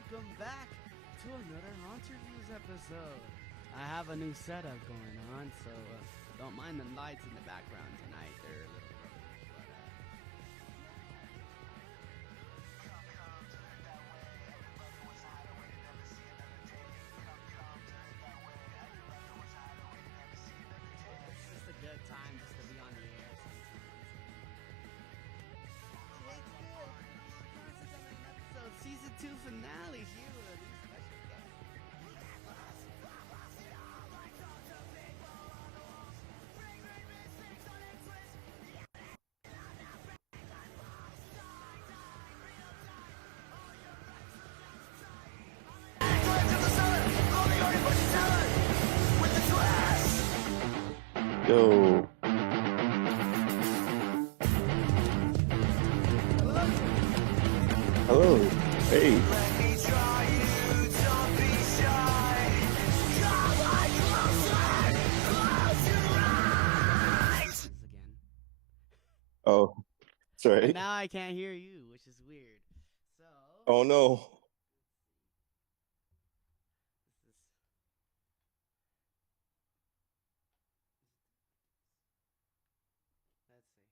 welcome back to another Haunterviews episode. I have a new setup going on, so don't mind the lights in the background tonight. They're a little rough, but it's just a good time just to be on the air sometimes. So season 2 finale here with a new special guest. Yo. Hello. Hey. Again. Oh, sorry. And now I can't hear you, which is weird. So. Oh no. This is. Let's see.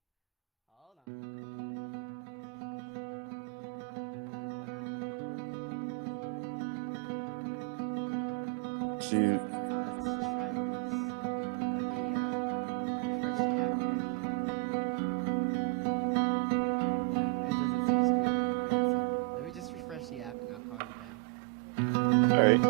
Hold on. Shoot. Let's try this. Let me just refresh the app and I'll call you back. All right.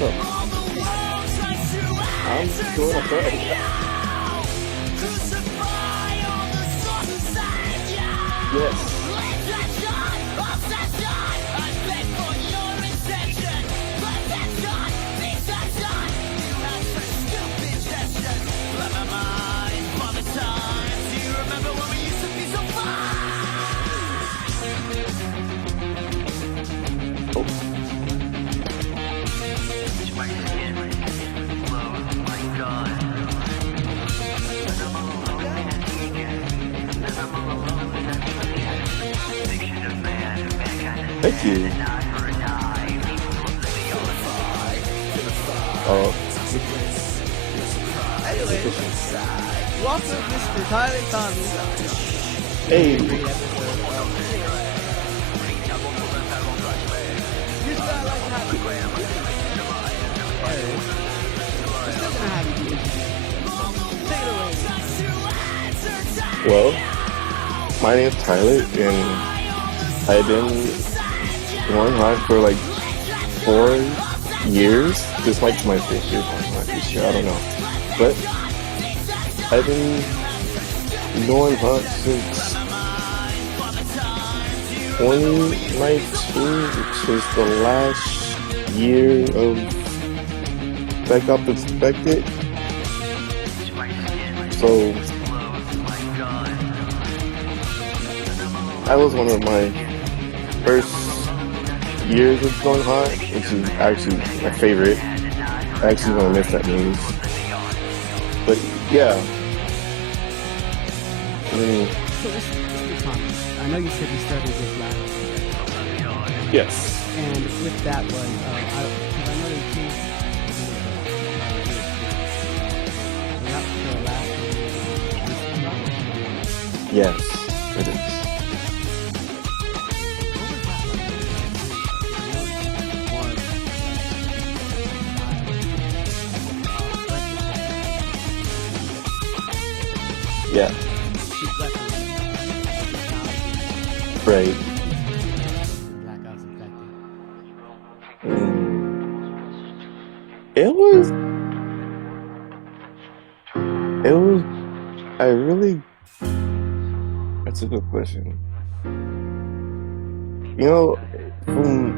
So, I'm doing okay. Yes. Thank you. Oh. Anyway, welcome Mr. Tyler Tommy. Hey. Great episode. Here's what I like to have you do. We're still gonna have you do it. Take it away. Well, my name's Tyler, and I've been going hard for like 4 years. This might be my 5th year going hard this year, I don't know. But I've been going hard since 2019, which is the last year of that got expected. So that was one of my first years of going hard, which is actually my favorite. I actually want to miss that news. But yeah. So let's be honest. I know you said you started with rap. Yes. And with that was, I know you changed the last one. Yes, it is. Yeah. Right. It was, that's a good question. You know, from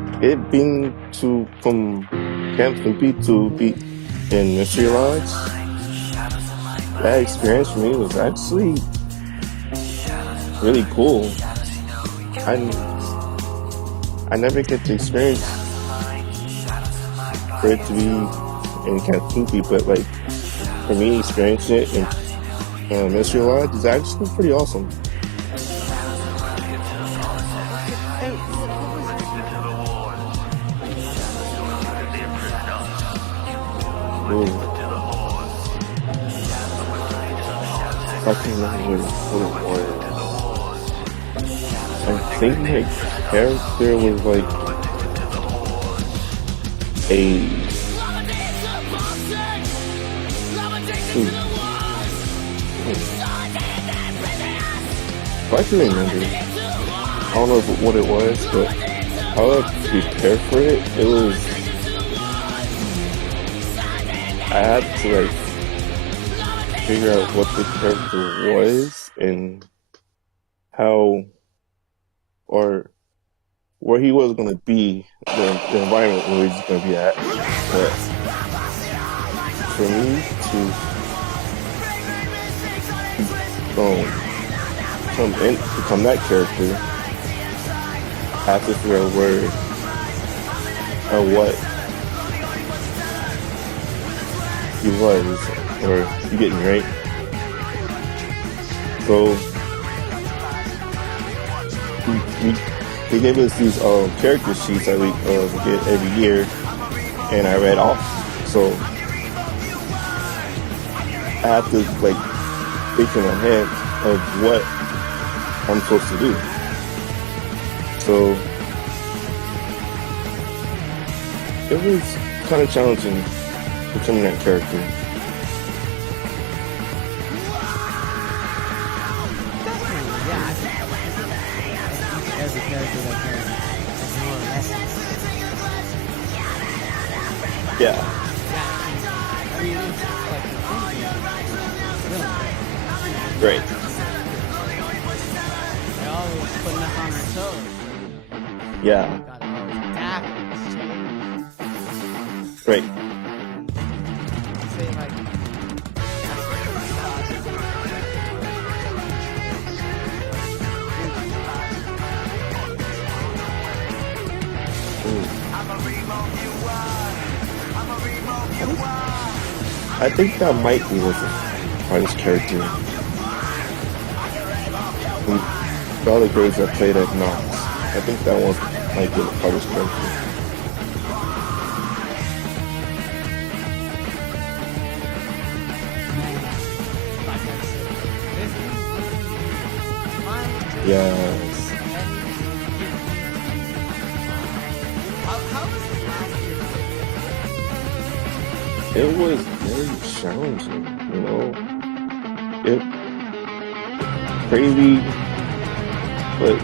Camp Snoopy to be in Mystery Lodge, that experience for me was actually really cool. I never get to experience for it to be in Camp Snoopy, but like for me, experiencing it in Mystery Lodge is actually pretty awesome. Ooh. I can't remember what it was. I think my character was like a if I can remember, I don't know what it was, but how I prepared for it, it was I had to like figure out what the character was and how or where he was going to be, the environment where he's going to be at. But for me to become that character, I have to figure out where or what he was, or you get me right? So they gave us these character sheets that we get every year, and I read off. So I have to like think in my head of what I'm supposed to do. So it was kind of challenging becoming that character. Every character that has more lessons. Yeah. Right. They're always putting us on our toes. Yeah. Gotta always adapt. Right. Say like. I think that might be the hardest character. With all the girls that played at Knox, I think that one might be the hardest character. Yes. It was very challenging, you know. It crazy, but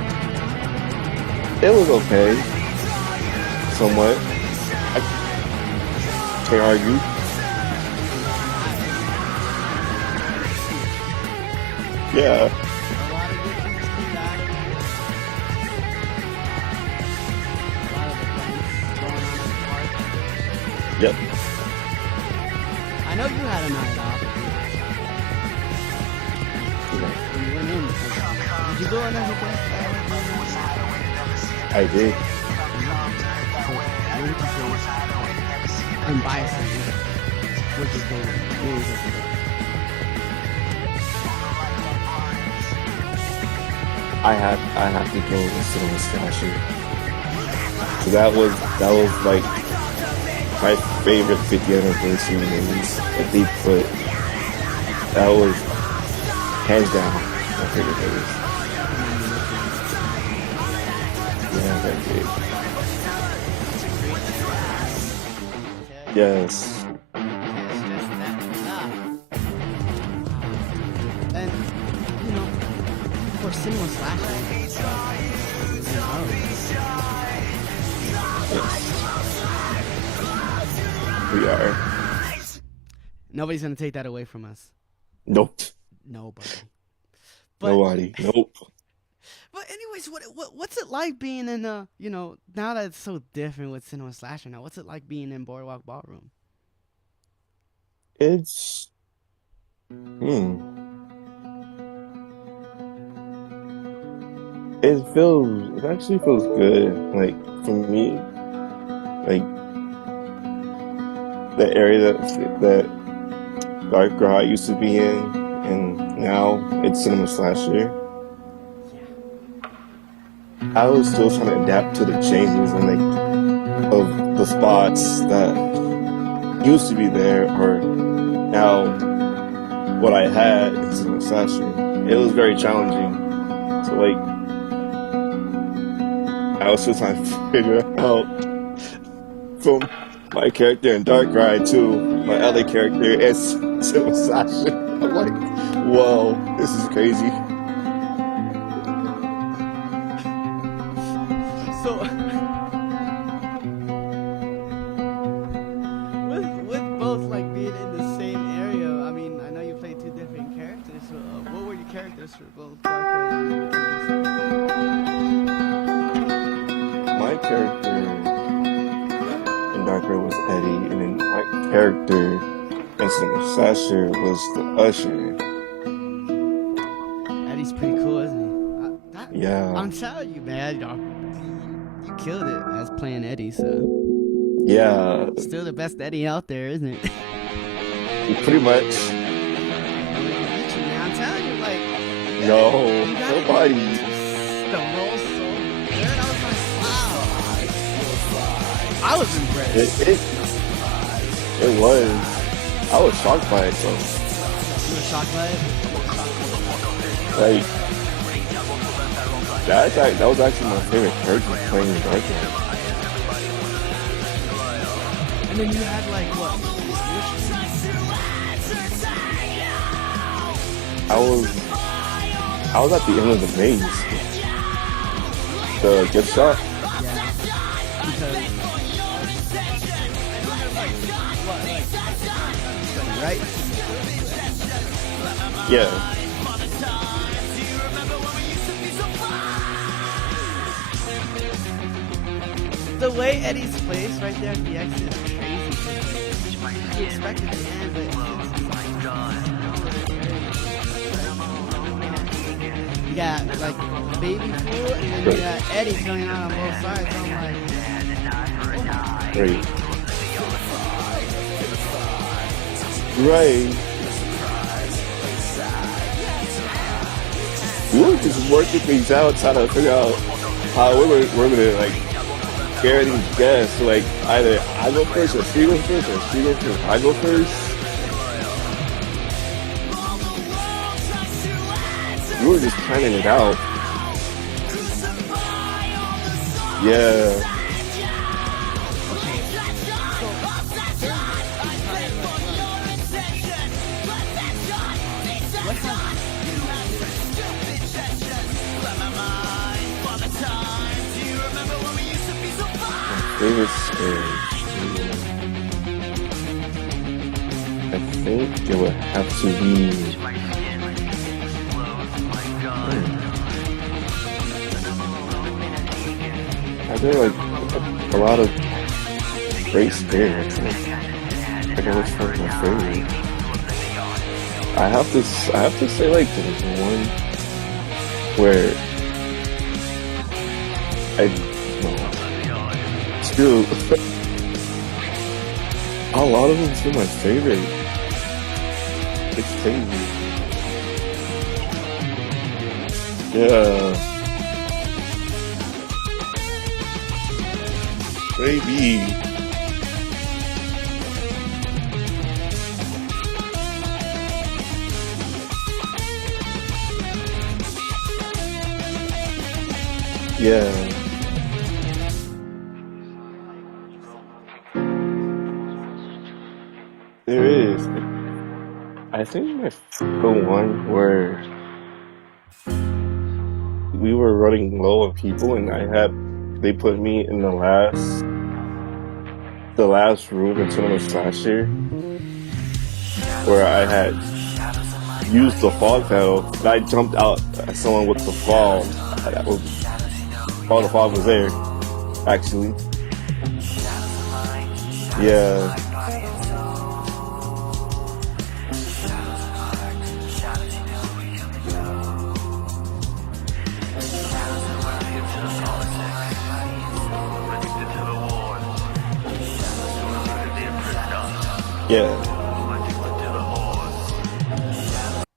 it was okay. Somewhat. I can't argue. Yeah. Yep. I know you had a night off. You went in. Did you go on as a guest? I did. What did you say? Unbiasedly. What's your favorite movies of the day? I have to go with Cinema Slasher. So that was like my favorite 50th anniversary movies that they put. That was hands down my favorite movies. Yeah, that did. Yes. It's just that and you know, for cinema slasher. Yes. We are. Nobody's gonna take that away from us. Nope. Nobody. Nobody. Nope. But anyways, what's it like being in you know, now that it's so different with cinema slasher now, what's it like being in Boardwalk Ballroom? It's it actually feels good. Like for me, like the area that Dark Girl used to be in, and now it's Cinema Slasher. I was still trying to adapt to the changes and like of the spots that used to be there, or now what I had in Cinema Slasher. It was very challenging. So like I was still trying to figure out from my character in Dark Ride to my other character in Cinema Slasher. I'm like, whoa, this is crazy. So with both like being in the same area, I mean, I know you played two different characters. So, what were your characters for both Dark Ride and My character in Dark Ride was Eddie, and then my character in Cinema Slasher was the Usher. Eddie's pretty cool, isn't he? Yeah. I'm telling you, man, you killed it as playing Eddie, so Yeah. still the best Eddie out there, isn't it? Pretty much. I'm telling you, like, No, you gotta nobody. do the role so good. I was like, wow. I was impressed. It was. I was shocked by it, though. You were shocked by it? Like, that was actually my favorite character playing in Dark Knight. And then you had like what? I was at the end of the maze. The gift shop. Yeah. Because right? Yeah. The way Eddie's placed right there at the exit is crazy. You expect it to end, but you got like baby fool, and then you got Eddie coming out on both sides. I'm like, Right. Right. We were just working things out, trying to figure out how we're gonna like scare these guests. Like either I go first, or she goes first, or she goes first. I go first. We were just planning it out. Yeah. Favorite stage? I think it would have to be. I did like a lot of great spirits. I think which one's my favorite. I have to say like there's one where I no, still a lot of them still my favorite. It's crazy. Yeah, maybe. Yeah, there is. I think the one where we were running low on people, and they put me in the last room in Cinema Slasher, where I had used the fog panel, and I jumped out at someone with the fog. That was While the fog was there, actually. Yeah, yeah,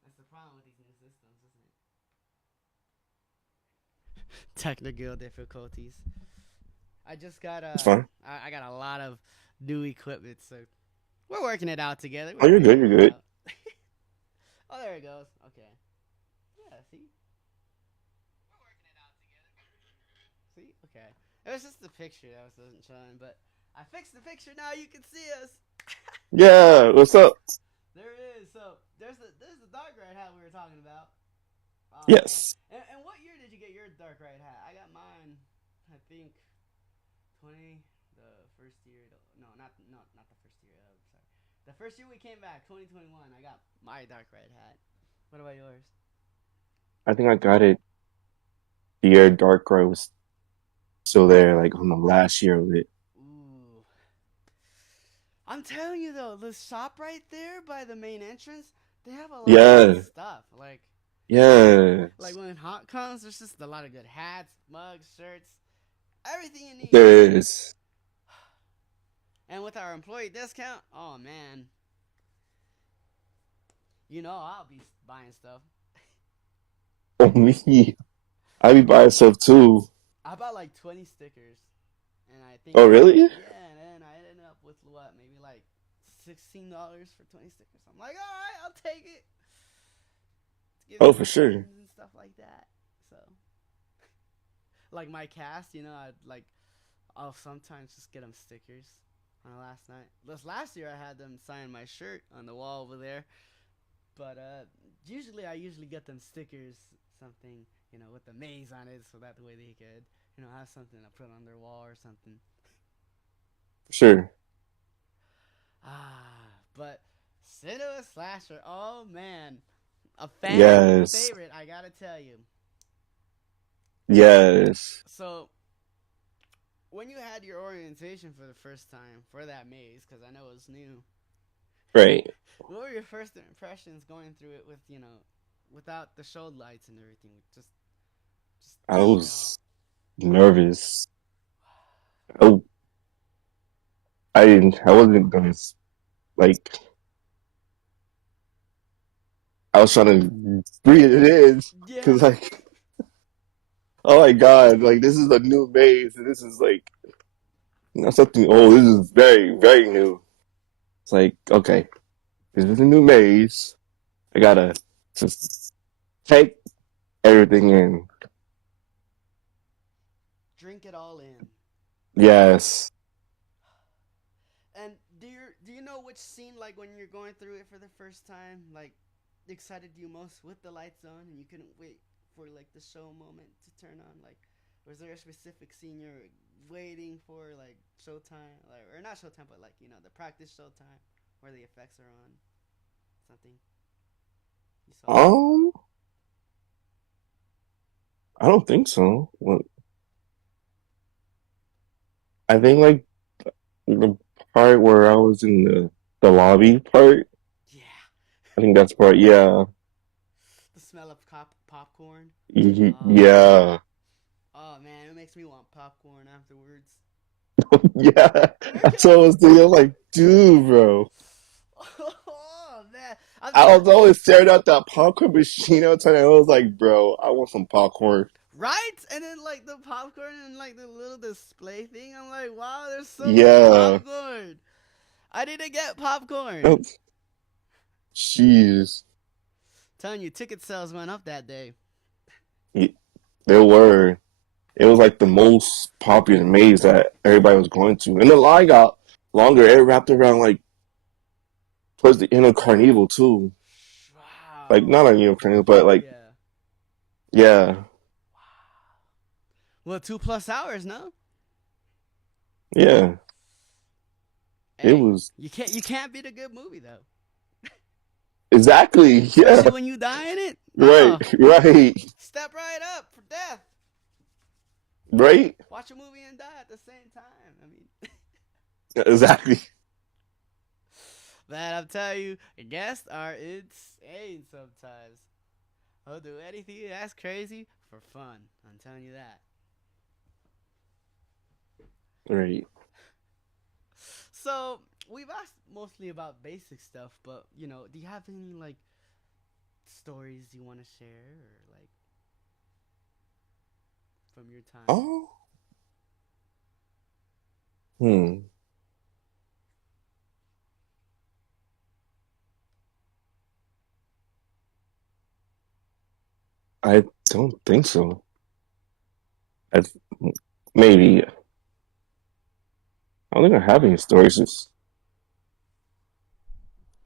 That's the problem with these new systems, isn't it? Technical difficulties. I just got it's fine. I got a lot of new equipment, so we're working it out together. Oh, We're you're good. figuring You're it good. out. Oh, there it goes. Okay. Yeah. See. We're working it out together. See. Okay. It was just the picture that wasn't showing, but I fixed the picture. Now you can see us. Yeah. What's up? There it is. So there's the dark red hat we were talking about. Oh man. Yes. And what year did you get your dark red hat? I got mine. I think 20 the first year. No, not the first year. Sorry. The first year we came back, 2021. I got my dark red hat. What about yours? I think I got it the year Darkrai was still there, like on the last year of it. Ooh. I'm telling you though, the shop right there by the main entrance, they have a lot of good Yeah. stuff. Like Yes. when hot comes, there's just a lot of good hats, mugs, shirts, everything you need. There is. And with our employee discount, oh man, I'll be buying stuff. Oh me. I be buying stuff too. I bought like 20 stickers, and I think Oh really? yeah, and then I ended up with what, maybe like $16 for 20 stickers. I'm like, all right, I'll take it. To give Oh to for my sure. friends and stuff like that. So, like my cast, I'll sometimes just get them stickers. On last night, this last year, I had them sign my shirt on the wall over there. But I usually get them stickers, something with the maze on it, so that way they could have something to put on their wall or something. For sure. But Cinema Slasher, oh man, a fan Yes. favorite, I gotta tell you. Yes. So when you had your orientation for the first time for that maze, because I know it was new, Right. what were your first impressions going through it with without the show lights and everything, just I seeing it all? was nervous. I, I didn't. I wasn't gonna like. I was trying to breathe it in Yeah, because like, oh my god, like this is a new maze, and this is like not something old. This is very, very new. It's like okay, this is a new maze. I gotta just take everything in. drink it all in. Yes, And do you know which scene, like when you're going through it for the first time, like excited you most with the lights on and you couldn't wait for like the show moment to turn on? Like, was there a specific scene you're waiting for, like showtime, like, or not showtime, but like the practice showtime where the effects are on? Something you saw? um, I don't think so. Well, I think like the part where I was in the lobby part. Yeah, I think that's part. Yeah, the smell of popcorn. Oh, Yeah. oh man, it makes me want popcorn afterwards. Yeah. Where can That's what I I was get? thinking. I'm like, dude, bro. Oh man, I'm I thinking was always staring at that popcorn machine all the time. I was like, bro, I want some popcorn. right, and then like the popcorn and like the little display thing. I'm like, wow, there's so much Yeah. popcorn. I need to get popcorn. Oh, jeez. Telling you, ticket sales went up that day. Y- There were. It was like the most popular maze that everybody was going to. And the line got longer. It wrapped around like towards the end of Carnival too. Like Wow. not on Carnival, but like Yeah. yeah. Well, 2+ hours, no? Yeah. It Hey, was you can't beat a good movie though. exactly. Especially Yeah. when you die in it. Right. Oh, Right. step right up for death. Right. Watch a movie and die at the same time. I mean, Exactly. man, I'm telling you, guests are insane sometimes. They'll do anything that's crazy for fun. I'm telling you that. Right. So we've asked mostly about basic stuff, but do you have any like stories you want to share or like from your time? Oh. Hmm. I don't think so. I maybe. I don't think I have any stories.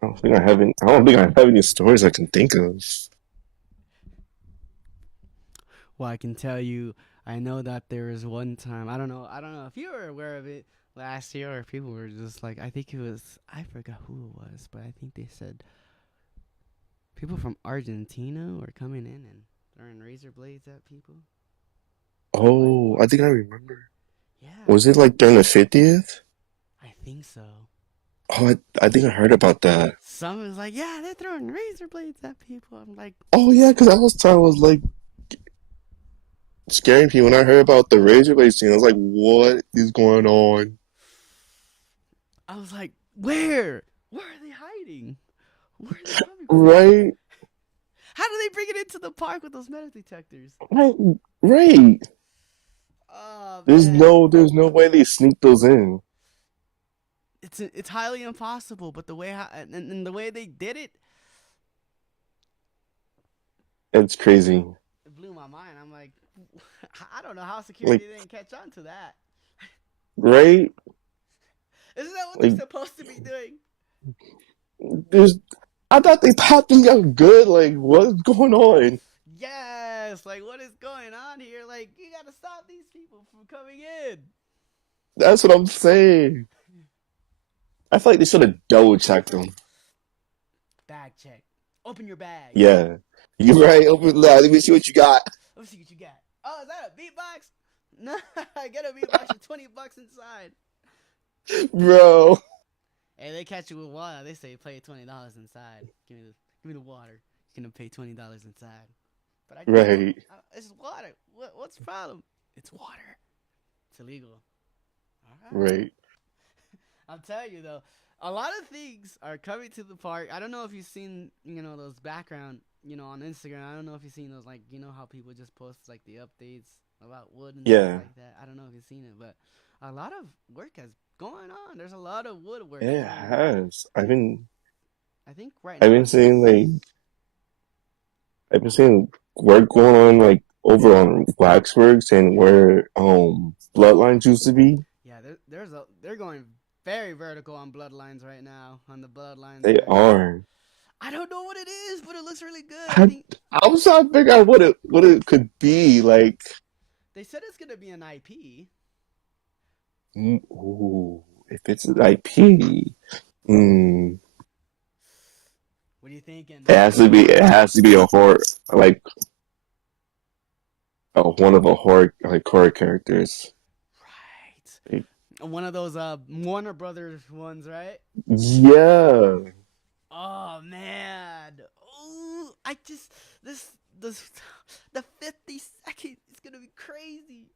I don't think I have any. I don't think I have any stories I can think of. Well, I can tell you, I know that there was one time. I don't know if you were aware of it last year, or people were just like, I think it was, I forgot who it was, but I think they said people from Argentina were coming in and throwing razor blades at people. I'm like, Oh, I what? think I remember. Yeah, Was it like during the 50th? I think so. Oh, I think I heard about that. Some was like, yeah, they're throwing razor blades at people. I'm like, Oh yeah, because I was time was like scaring people. When I heard about the Razor Blade scene, I was like, "What is going on?" I was like, where? Where are they hiding? Where are they coming from? Right, How do they bring it into the park with those metal detectors? right, right. Oh man, There's no way they sneak those in. it's highly impossible. But and the way they did it, It's crazy, it blew my mind. I'm like, I don't know how like, security didn't catch on to that. right, Isn't that what they're like. supposed to be doing? There's. I thought they popped them out good. Like, what's going on? Yes. Like, what is going on here? Like, you gotta stop these people from coming in. That's what I'm saying. I feel like they should have double checked them. Bag check. Open your bag. Yeah, you're right. Open that. Let me see what you got, Let me see what you got. Oh, is that a beatbox? No, I get a beatbox with $20 inside. bro. Hey, they catch you with water. They say pay $20 inside. Give me the water. You're gonna pay $20 inside. But I just want. Right, It's water. What's the problem? It's water. It's illegal. All right. right. I'm telling you though, a lot of things are coming to the park. I don't know if you've seen those background on Instagram. I don't know if you've seen those, like, how people just post like the updates about wood and stuff Yeah, like that. I don't know if you've seen it, but a lot of work has going on. There's a lot of wood work it going on. has. I think right I've now been it's like seeing I've been seeing work going on like over on Waxworks and where Bloodlines used to be. yeah, they're going very vertical on bloodlines right now on the bloodlines They area. are. I don't know what it is, but it looks really good. I I think I was trying to figure out what it could be like. they said it's gonna be an IP. Ooh, if it's an IP, mm, What are you thinking? it has to be a horror like one of a horror characters. Right. Like, One of those Warner Brothers ones, right? yeah, Oh man. Oh, I just this the the 52nd is gonna be crazy.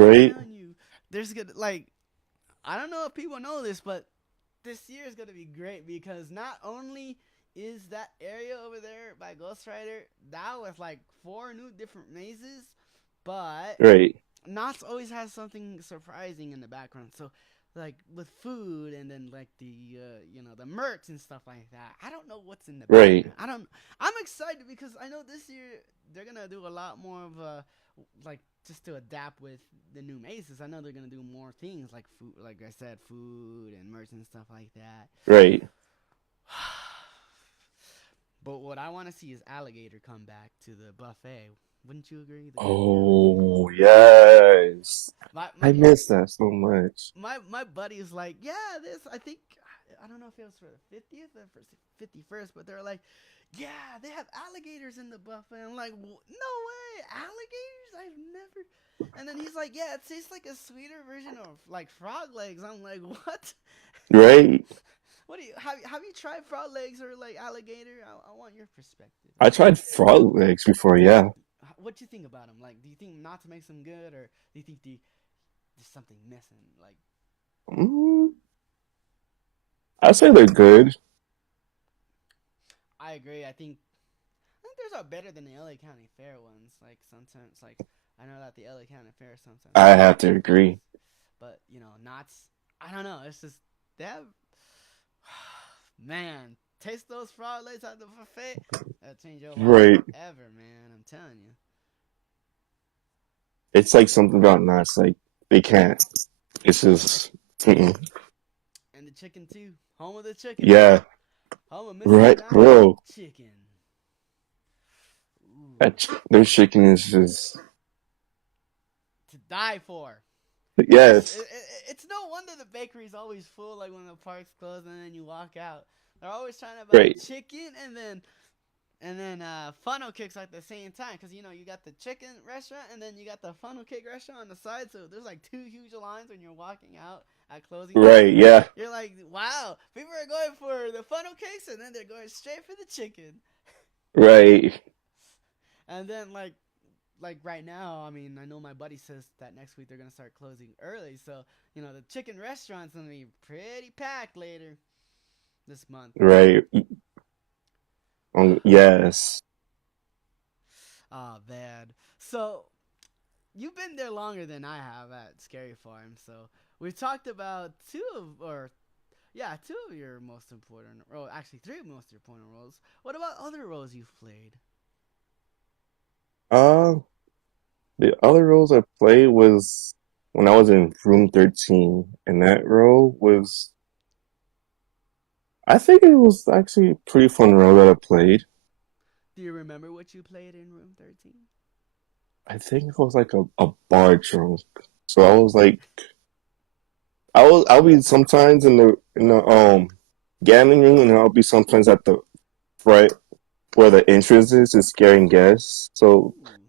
I'm Right, telling you, there's gonna like I don't know if people know this, but this year is gonna be great because not only is that area over there by Ghost Rider that with like four new different mazes, but right, Knott's always has something surprising in the background. So, like with food and then like the the merch and stuff like that. I don't know what's in the right, background. I don't. I'm excited because I know this year they're gonna do a lot more of like just to adapt with the new mazes. I know they're gonna do more things like food, like I said, food and merch and stuff like that. right. But what I want to see is alligator come back to the buffet. Wouldn't you agree? The alligator. Oh, yes. My my I miss that so much. my buddy is like, yeah, this. I think I don't know if it was for the 50th or for 51st, but they're like, yeah, they have alligators in the buffet. I'm like, no way, alligators? I've never. And then he's like, yeah, it tastes like a sweeter version of like frog legs. I'm like, what? Right? What do you have you tried frog legs or like alligator? I want your perspective. I tried frog legs before, yeah. What do you think about them? Like, do you think not to makes them good, or do you think there's something missing? Like, Mm, I say they're good. I agree. I think theirs are better than the LA County Fair ones. Like sometimes, like I know that the LA County Fair sometimes I has have good to ones, agree. but Knott's. I don't know. It's just they have. Man, taste those frog legs at the buffet. That'll change your life Right. forever, man. I'm telling you. It's like something about nuts. Like, they can't. It's just, mm-mm. And the chicken too. Home of the chicken. Yeah. Home of Right, Mississippi bro. chicken. Ooh, Their chicken is just, to die for. yes. It's no wonder the bakery's always full. Like when the park's closed and then you walk out, they're always trying to buy Right. chicken and then funnel cakes at the same time. Cause you got the chicken restaurant and then you got the funnel cake restaurant on the side. So there's like two huge lines when you're walking out at closing Right, time. yeah. You're like, wow, people are going for the funnel cakes and then they're going straight for the chicken. Right. And then like right now, I mean, I know my buddy says that next week they're gonna start closing early, so the chicken restaurant's gonna be pretty packed later this month. Right. Yes. Oh man. So you've been there longer than I have at Scary Farm, so we've talked about two of your most important roles, actually three most important roles. What about other roles you've played? Uh, the other roles I played was when I was in room 13, and that role was, I think it was actually a pretty fun role that I played. Do you remember what you played in Room 13? I think it was like a bar drunk. So I was like, I'll be sometimes in the gambling room, and I'll be sometimes at the front where the entrance is, just scaring guests. So Ooh.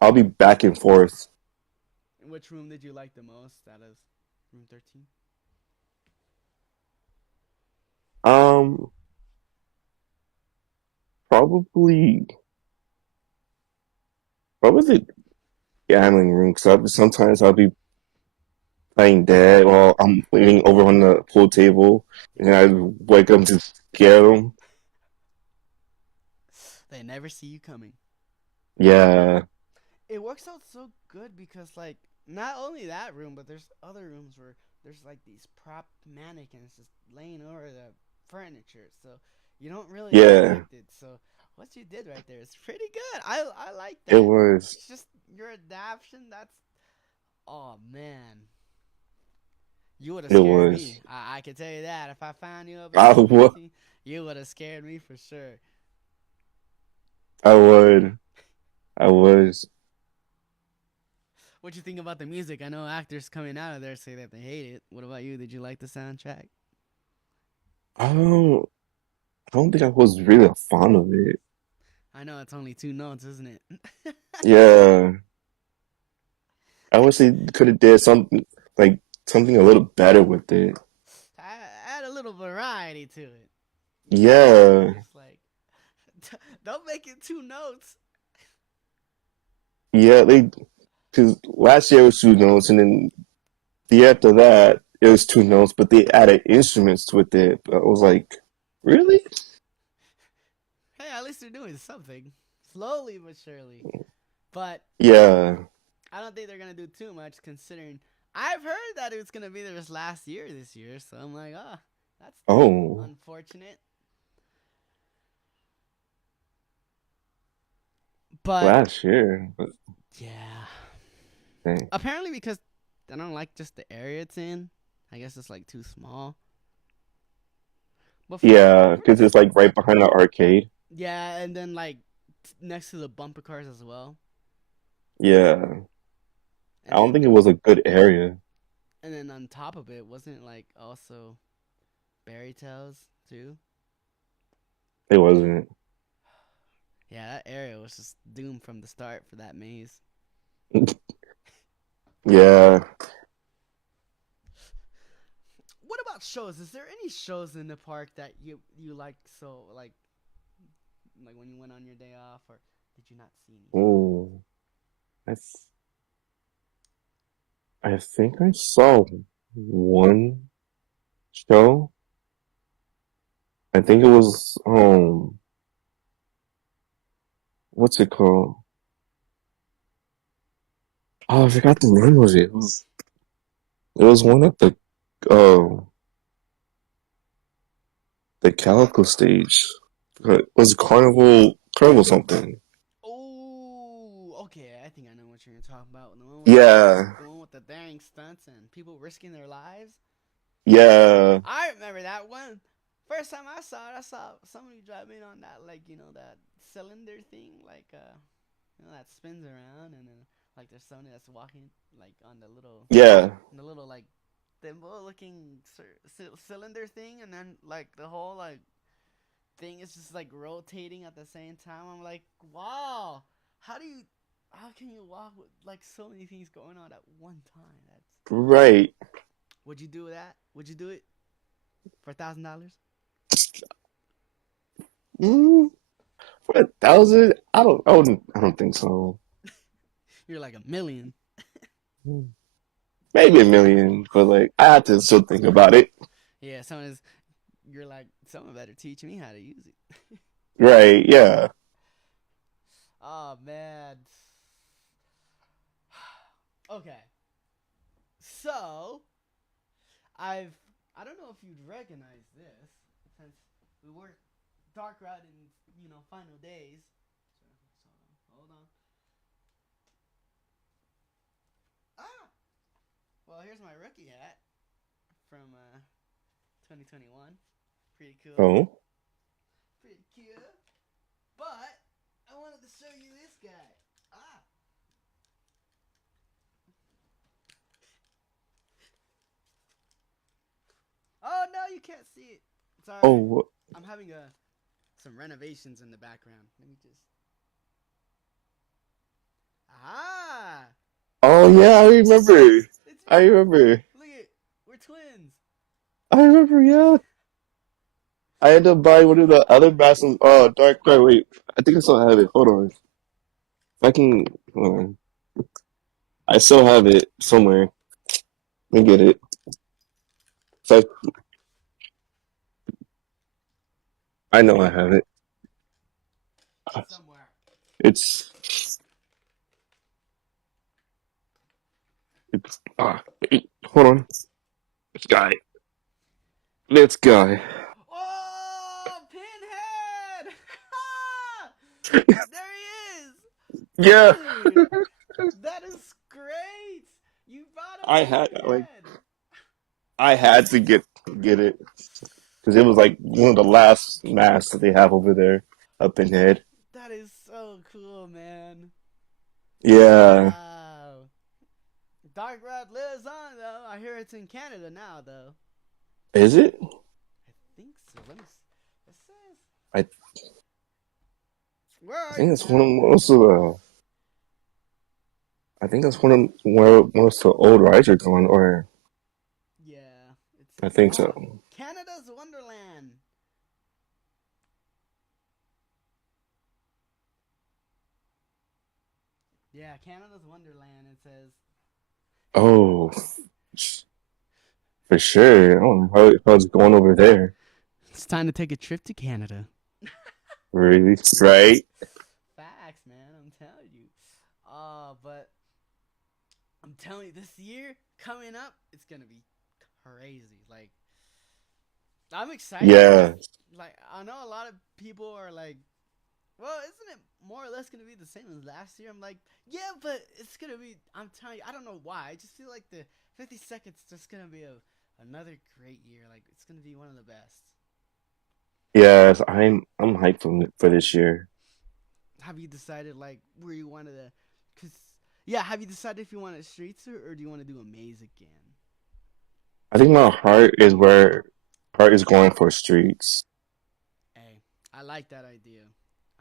I'll be back and forth. And which room did you like the most out of Room 13? Um, probably probably the gambling room, because sometimes I'll be playing dead while I'm leaning over on the pool table, and I wake up to scare them. They never see you coming. Yeah, It works out so good because like not only that room, but there's other rooms where there's like these prop mannequins just laying over the furniture, so you don't really yeah, expect it. So what you did right there is pretty good. I like it that. was. It's just your adaptation. That's oh man, you would have It scared was. me. I can tell you that. If I found you up in I room would. 13, you would have scared me for sure. I would. I was. What you think about the music? I know actors coming out of there say that they hate it. What about you? Did you like the soundtrack? I don't. I don't think I was really a fan of it. I know it's only two notes, isn't it? Yeah, I wish they could have did something like something a little better with it. I add a little variety to it. Yeah, Just like Don't make it two notes. Yeah, they because last year it was 2 notes, and then the year after that it was 2 notes, but they added instruments with it. I was like, really? Hey, at least they're doing something. Slowly but surely. But Yeah. I don't think they're gonna do too much considering I've heard that it was gonna be their last year this year, so I'm like, that's Oh, unfortunate. But last year. But yeah. dang. Apparently because I don't like just the area it's in. I guess it's like too small. But Yeah, for because it's like right behind the arcade. yeah, and then like next to the bumper cars as well. Yeah, I And don't then think it was a good area. on top of it, wasn't it like also Berry Tales too? It wasn't. Yeah, that area was just doomed from the start for that maze. Yeah. What about shows? Is there any shows in the park that you like so like when you went on your day off, or did you not see any shows? Oh, that's. I think I saw one show. I think it was what's it called? Oh, I forgot the name of it. It was one at uh the Calico stage. It was Carnival something. Oh, okay. I think I know what you're gonna talk about. Yeah, The one with the daring stunts and people risking their lives. yeah, I remember that one. First time I saw it, I saw somebody driving on that that cylinder thing, that spins around, and then like there's somebody that's walking like yeah. on the little like thimble looking cylinder thing, and then like the whole like thing is just like rotating at the same time. I'm like, wow, how do you, how can you walk with like so many things going on at one time? That's Right. would you do that? Would you do it for $1,000? Mm, for 1,000? I don't think so. You're like a million. Mm, maybe a million, but like I have to still think about it. Yeah, you're like, someone better teach me how to use it. Right? Yeah. Oh man. Okay, so I've I don't know if you'd recognize this since we were dark ride in final days. So, hold on. Ah, well here's my rookie hat from 2021. Pretty cool. Oh. Pretty cute. But I wanted to show you this guy. Ah. Oh no, you can't see it. Sorry. Oh. I'm having some renovations in the background. Let me just. Ah. Oh yeah, I remember. It's I me. remember. Look at, we're twins. I remember. Yeah. I had to buy one of the other Basins. Oh, Dark Cry. Wait, I think I still have it. Hold on. If I can. Hold on. I still have it somewhere. Let me get it. So I know I have it. Somewhere. It's. Wait, hold on. This guy. This guy. Oh, Pinhead! There he is, Yeah. dude. That is great. You brought a I had like Pinhead. I had to get it because it was like one of the last masks that they have over there up in head. That is so cool, man. Yeah. Wow. Dark Rod lives on though. I hear it's in Canada now though. Is it? I think so. It says. I Where are think you that's one of now? most of the. I think that's one of where most of the old rides are going, or Yeah, it's I think so. Canada's Wonderland. Yeah, Canada's Wonderland. It says Oh, for sure. I don't know how it's going over there. it's time to take a trip to Canada. Really? Right? Facts, man. I'm telling you. But I'm telling you, this year coming up, it's gonna be crazy. Like I'm excited because Yeah. like I know a lot of people are like, well, isn't it more or less gonna be the same as last year? I'm like, yeah, but it's gonna be. I'm telling you, I don't know why. I just feel like the 52nd's just gonna be another great year. Like it's gonna be one of the best. Yes, I'm hyped for this year. Have you decided like where you wanted to? Cause yeah, have you decided if you want a streets or do you want to do a maze again? I think my heart is going for streets. Hey, I like that idea.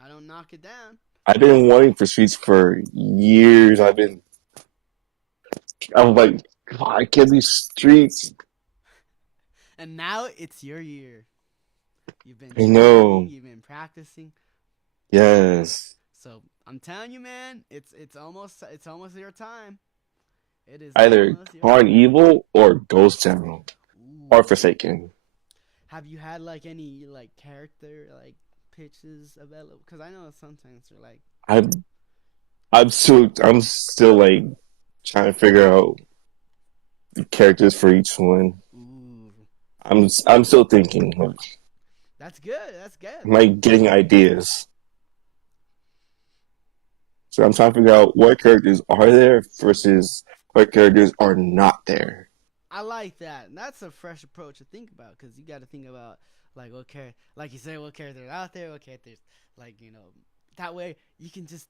I don't knock it down. I've been wanting for streets for years. I'm like, why can't these streets? And now it's your year. You've been I training, know. you've been practicing. Yes. So I'm telling you, man, it's almost your time. It is Either almost your Barn time. Evil or Ghost Town or Ooh. Forsaken. Have you had like any like character like pitches available? Because I know sometimes they're like, I'm I'm still like trying to figure out the characters for each one. ooh, I'm still thinking. Like, that's good. That's good. I'm like getting ideas. So I'm trying to figure out what characters are there versus what characters are not there. I like that. And that's a fresh approach to think about because you got to think about like like you said, what characters out there, what characters like that way you can just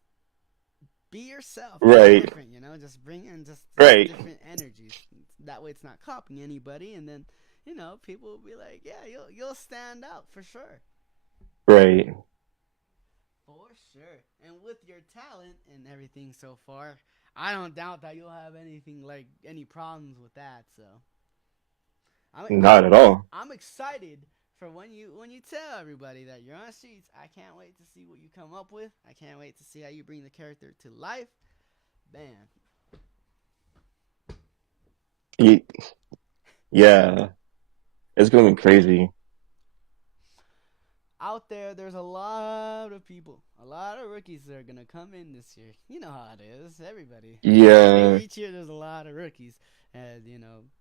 be yourself, be Right, different, just bring in just right, different energies. That way it's not copying anybody, and then people will be like, yeah, you'll stand out for sure. right. For sure. And with your talent and everything so far, I don't doubt that you'll have anything like any problems with that. So I'm I'm Not at all. I'm excited for when you tell everybody that you're on the streets. I can't wait to see what you come up with. I can't wait to see how you bring the character to life. Man, Ye- Yeah, it's gonna be crazy. out there's a lot of people, a lot of rookies that are gonna come in this year. You know how it is. Everybody, Yeah, each year there's a lot of rookies, and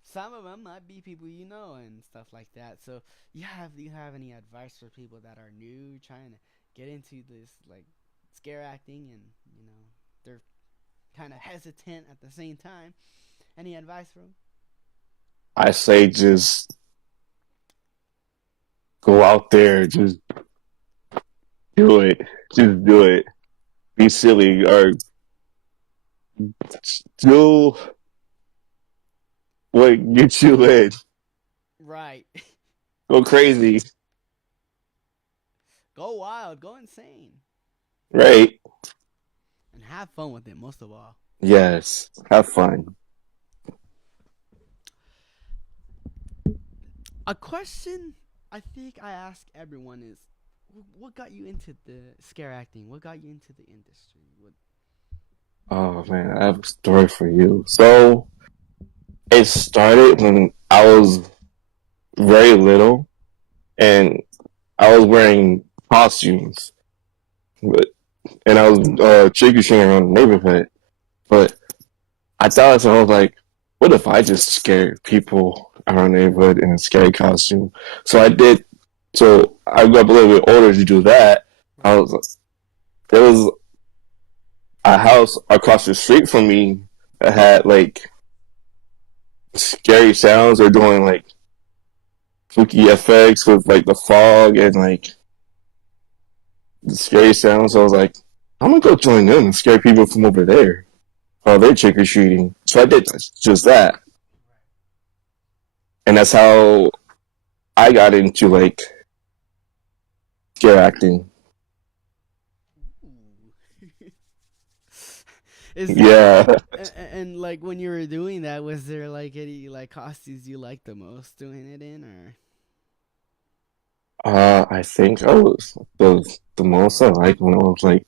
some of them might be people and stuff like that. So you have any advice for people that are new, trying to get into this like scare acting, and they're kind of hesitant at the same time? Any advice for them? I say just go out there, just do it, just do it. Be silly or do what gets you in. Right. Go crazy, Go wild, go insane, right? and have fun with it most of all. Yes, have fun. A question I think I ask everyone is, what got you into the scare acting? What got you into the industry? Oh man, I have a story for you. So it started when I was very little and I was wearing costumes, and I was trick or treating around the neighborhood. But I thought so. I was like, what if I just scare people around the neighborhood in a scary costume? So I did. So I got a little bit older to do that. I Right. was there was a house across the street from me that had like scary sounds. They're doing like spooky effects with like the fog and like the scary sounds. So I was like, I'm gonna go join them and scare people from over there while they're trick or treating. So I did just that, and that's how I got into like scare acting. Ooh. Is that Yeah, and like when you were doing that, was there like any like costumes you liked the most doing it in, or? I think I was the most I liked when I was like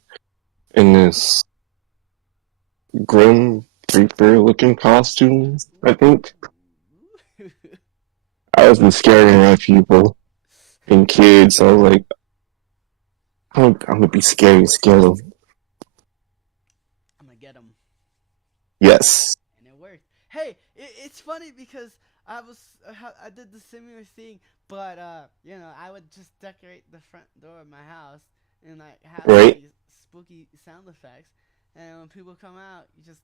in this. Grim Reaper looking costume, I think. Ooh. I was been scaring around people and kids, so I was like, I'm gonna be scary, scare them. I'm gonna get them, Yes. and it worked. Hey, it's funny because I did the similar thing, but I would just decorate the front door of my house and like have all Right? these spooky sound effects, and when people come out, you just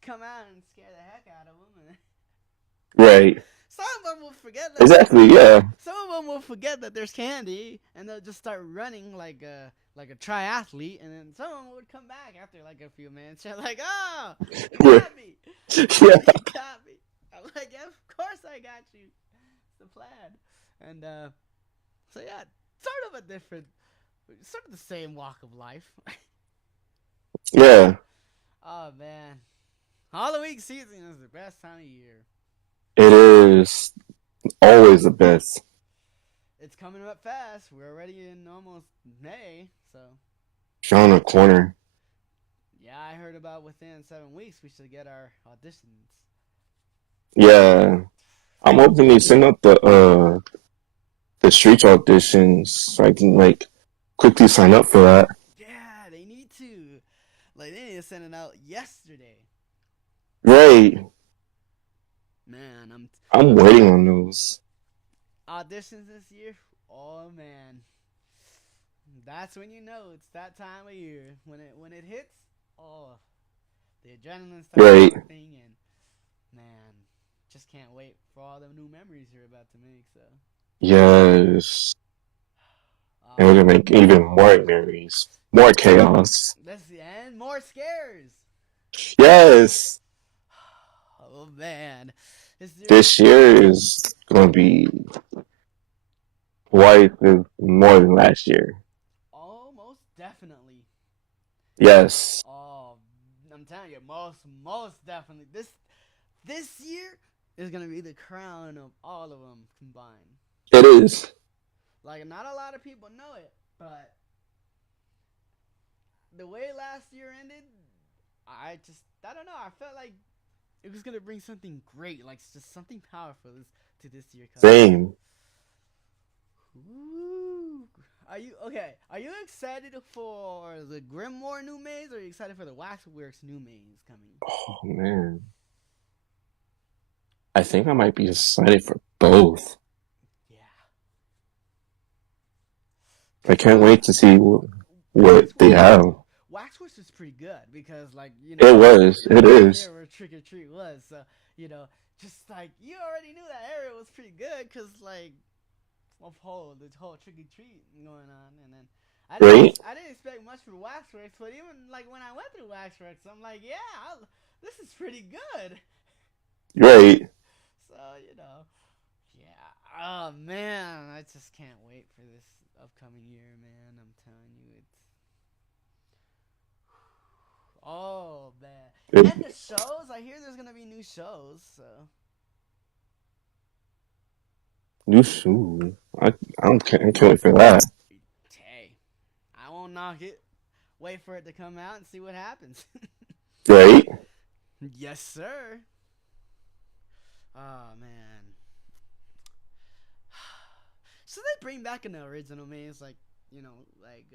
come out and scare the heck out of them. And Right. some of them will forget that Exactly, yeah. some of them will forget that there's candy, and they'll just start running like a triathlete, and then some of them would come back after like a few minutes. They're like, "Oh, you Right. got me, Yeah. you got me." I'm like, "Yeah, of course I got you. It's the plan." And so yeah, sort of a different, sort of the same walk of life. Yeah. Oh man, Halloween season is the best time of year. It is always the best. It's coming up fast. We're already in almost May, so Around the corner. yeah, I heard about within 7 weeks we should get our auditions. Yeah. I'm hoping they send out the street auditions so I can like quickly sign up for that. Yeah, they need to. Like they need to send it out yesterday. Right. Man, I'm waiting on those. auditions this year. Oh man, that's when you know it's that time of year when it hits. Oh, the adrenaline starts Right. pumping, and man, just can't wait for all the new memories you're about to make. So, Yes. And we're oh, gonna make even more memories. More chaos. that's the end. More scares. Yes. Oh man, is there This year is gonna be twice more than last year. almost definitely? Yes. Oh, I'm telling you, most definitely. This year is gonna be the crown of all of them combined. It is. Like, not a lot of people know it, but the way last year ended, I don't know. I felt like it was gonna bring something great, like just something powerful to this year coming. Same. Ooh. Are you okay? Are you excited for the Grimoire new maze, or are you excited for the Waxworks new maze coming? Oh man. I think I might be excited for both. Yeah, I because can't wait to see what they Waxworks have. Waxworks was pretty good because like It was. it It was right is. there where Trick or Treat was. So you know, just like you already knew that area was pretty good because like of whole the whole Trick or Treat going on, and then Right? I didn't expect much from Waxworks, but even like when I went through Waxworks, I'm like, yeah, this is pretty good. Right. So yeah. Oh man, I just can't wait for this upcoming year, man. I'm telling you, it's oh man. It, And the shows, I hear there's gonna be new shows. So new shoe. I can't wait for that. hey, I won't knock it. Wait for it to come out and see what happens. Right? Yes, sir. Oh man. So they bring back an original maze, like like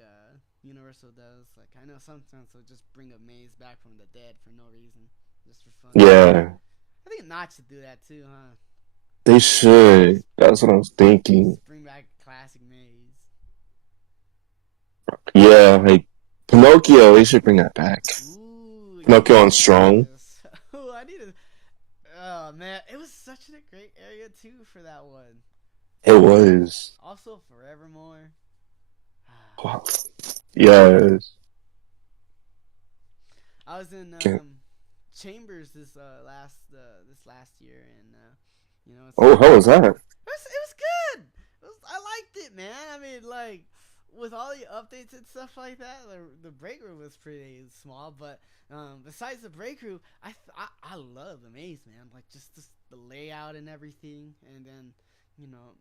Universal does. Like I know sometimes they'll just bring a maze back from the dead for no reason, just for fun. Yeah. I think Notch should do that too, huh? They should. That's what I was thinking. Just bring back classic maze. Yeah, like Pinocchio, they should bring that back. Ooh, Pinocchio on Strong. yes. Ooh, I need to. Oh man, it was such a great area too for that one. It was. Also, Forevermore. Wow. Yes. I was in Can- Chambers this last year, and it's Oh, how was that? it was good. I liked it, man. I mean, like with all the updates and stuff like that, the break room was pretty small, but besides the break room, I love the maze, man. Like just the layout and everything, and then you know,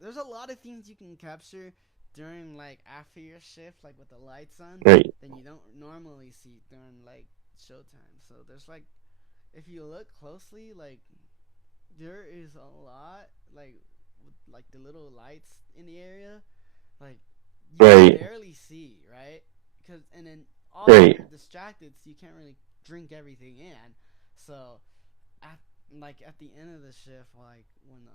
there's a lot of things you can capture during like after your shift, like with the lights on, Right. then you don't normally see during like showtime. So there's like, if you look closely, like there is a lot, like with like the little lights in the area, like you can Right. barely see, right? Because and then also Right. you're distracted, so you can't really drink everything in. So at like at the end of the shift, like when the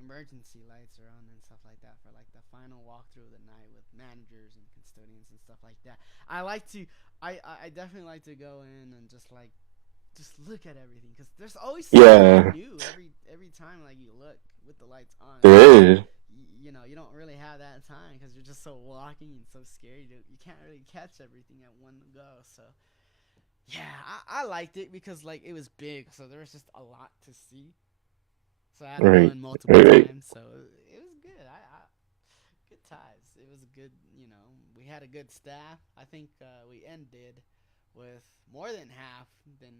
emergency lights are on and stuff like that for like the final walkthrough of the night with managers and custodians and stuff like that. I like to, I definitely like to go in and just look at everything because there's always something Yeah. new every time like you look with the lights on. It's just There is. you know you don't really have that time because you're just so walking and so scared you can't really catch everything at one go. So yeah, I liked it because like it was big, so there was just a lot to see. So I had to go Right. in multiple Right. Right. times. So it was good. I good times. It was a good. You know, we had a good staff. I think we ended with more than half than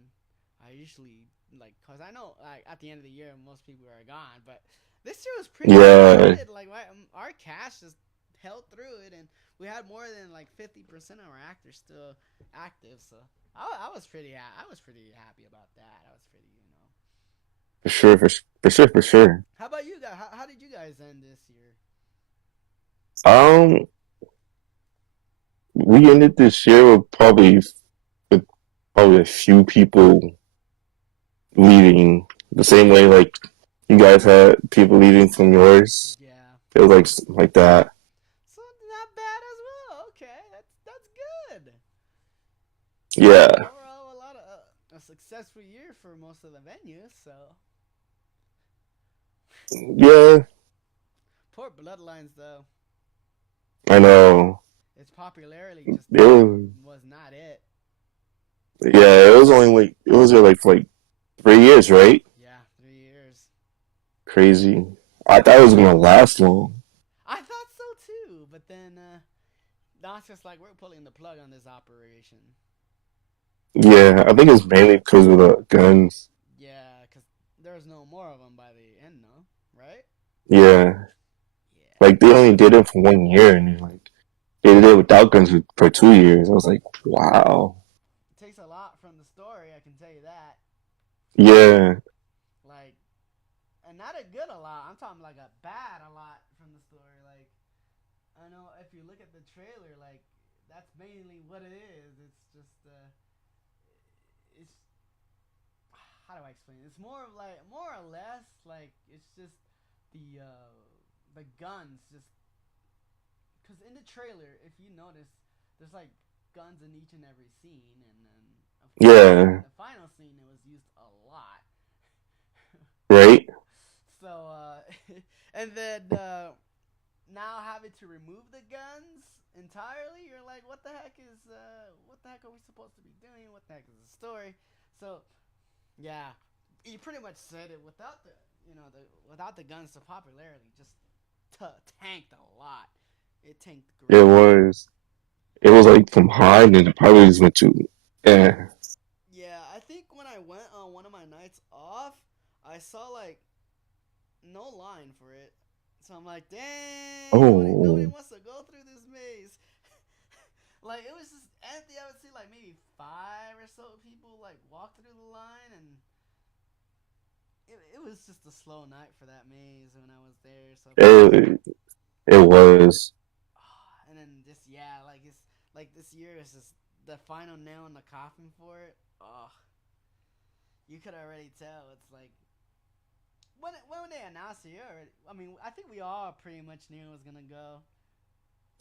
I usually like. Cause I know like at the end of the year most people are gone, but this year was pretty Yeah. solid. Like our cast just held through it, and we had more than like 50% of our actors still active. So I was I was pretty happy about that. I was pretty, you know. For sure. For sure. How about you guys? How did you guys end this year? Um, we ended this year with probably a few people leaving the same way like you guys had people leaving from yours. Yeah. It was like that. So not bad as well. Okay, that's good. Yeah. Overall, a lot of a successful year for most of the venues. So Yeah. poor Bloodlines though. I know. Its popularity just It was. was not it. Yeah. It was only like it was like for like 3 years, right? Yeah, 3 years. Crazy. I thought it was gonna last long. I thought so too, but then that's just like we're pulling the plug on this operation. Yeah, I think it's mainly because of the guns. Yeah, because there's no more of them by the end, no, right? Yeah, Yeah. like they only did it for 1 year, and like they did it without guns for 2 years. I was like, wow. It takes a lot from the story, I can tell you that. Yeah. Like, and not a good a lot. I'm talking like a bad a lot from the story. Like, I know if you look at the trailer, like that's mainly what it is. It's just it's how do I explain it? It's more of like more or less like it's just the guns just because in the trailer, if you notice, there's like guns in each and every scene, and then of course in Yeah. the final scene it was used a lot. Right. So and then now having to remove the guns entirely, you're like, what the heck are we supposed to be doing? What the heck is the story? So yeah, you pretty much said it. Without the without the guns, the popularity just tanked a lot. It tanked It greatly. was. It was like from high, and then it probably just went to. Yeah. Yeah, I think when I went on one of my nights off, I saw like no line for it. So I'm like, dang, nobody Oh. wants to go through this maze. Like it was just empty. I would see like maybe five or so people like walk through the line, and it was just a slow night for that maze when I was there. So of course, It it was. and then just yeah, like it's like this year is just the final nail in the coffin for it. Oh, you could already tell. It's like when they announced it, already, I mean, I think we all pretty much knew it was gonna go.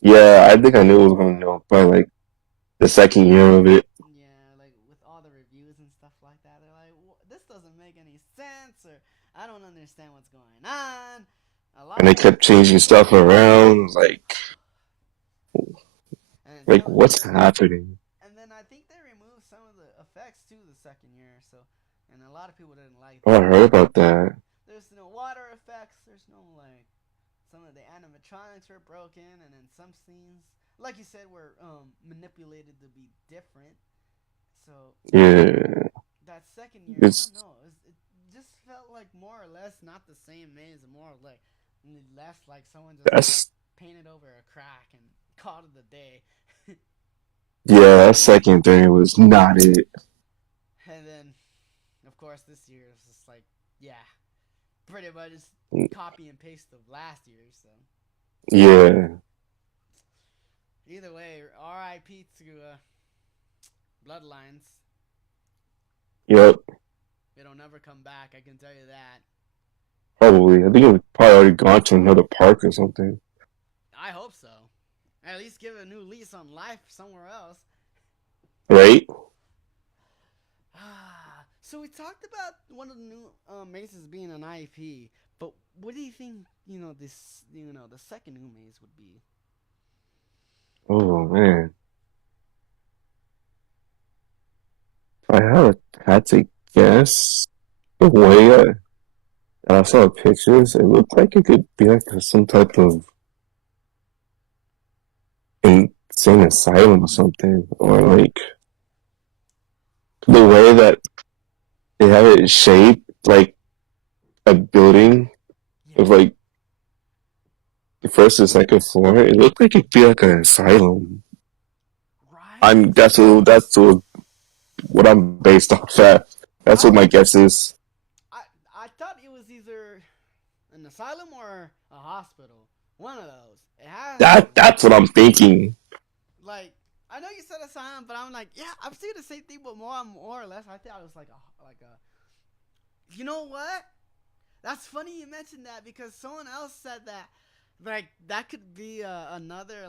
Yeah, I think I knew it was gonna know by like the second year of it, Yeah, like with all the reviews and stuff like that, they're like, "This doesn't make any sense," or "I don't understand what's going on." A lot and of they people, kept changing stuff around. and Like some, what's happening? and then I think they removed some of the effects too the second year. So, and a lot of people didn't like Oh, I that. heard about that. There's no water effects. There's no like some of the animatronics were broken, and then some scenes, like you said, were manipulated to be different. So Yeah, that second year, I don't it's know. It just felt like more or less not the same maze, and more like less like someone just that's painted over a crack and called it a day. Yeah, that second thing was not it. And then, of course, this year it's just like, yeah, pretty much just copy and paste of last year. So Yeah. either way, R.I.P. to Bloodlines. Yep. It'll never come back. I can tell you that. Probably. I think it was probably already gone to another park or something. I hope so. At least give a new lease on life somewhere else. Right? So we talked about one of the new mazes being an IP, but what do you think? The second new maze would be. Oh man. If had to guess the way I saw pictures, it looked like it could be like some type of insane asylum or something. Or like the way that they have it shaped like a building Yeah. with like the first and second floor. It looked like it'd be like an asylum. Right. What I'm based off at. That's I what my guess is. I I thought it was either an asylum or a hospital. One of those. It has to. That's what I'm thinking. Like, I know you said asylum, but I'm like, yeah, I'm seeing the same thing, but more or less, I thought it was like a. You know what? That's funny you mentioned that because someone else said that. Like that could be another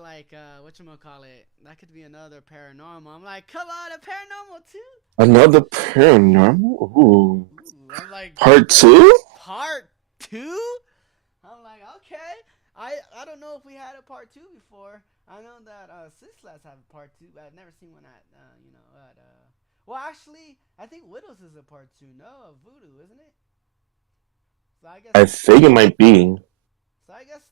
what you call it? That could be another paranormal. I'm like, come on, a paranormal too. Another paranormal? Ooh. I'm like, Part two? part two. I'm like, okay. I don't know if we had a part two before. I know that Six Labs have a part two, but I've never seen one at Well, actually, I think Widows is a part two. No, of Voodoo, isn't it? So I guess I think it might be.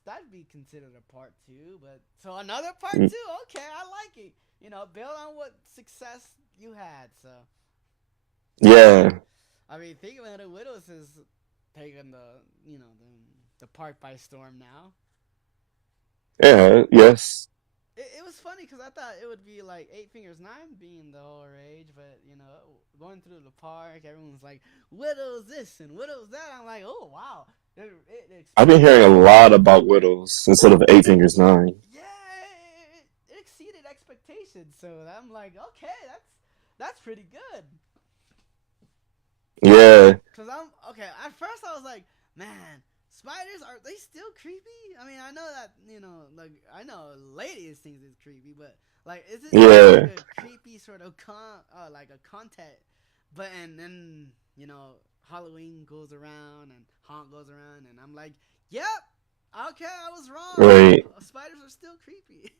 that'd be considered a part two. But so another part two. Okay, I like it. Build on what success you had. So Yeah. I mean, think about it. Widows is taking the park by storm now. Yeah, yes. It was funny because I thought it would be like Eight Fingers Nine being the whole rage, but going through the park, everyone's like Widows this and Widows that. I'm like, oh wow, it I've been exceeded. hearing a lot about Widows instead of Eight Fingers Nine. Yeah, it exceeded expectations. So I'm like, okay, that's pretty good. Yeah. Cause I'm okay. At first, I was like, man, spiders are they still creepy? I mean, I know that like I know ladies thinks it's creepy, but like, is it still like Yeah. a creepy sort of like a content? But and then Halloween goes around and Haunt goes around, and I'm like, yep, okay, I was wrong. Right. Spiders are still creepy.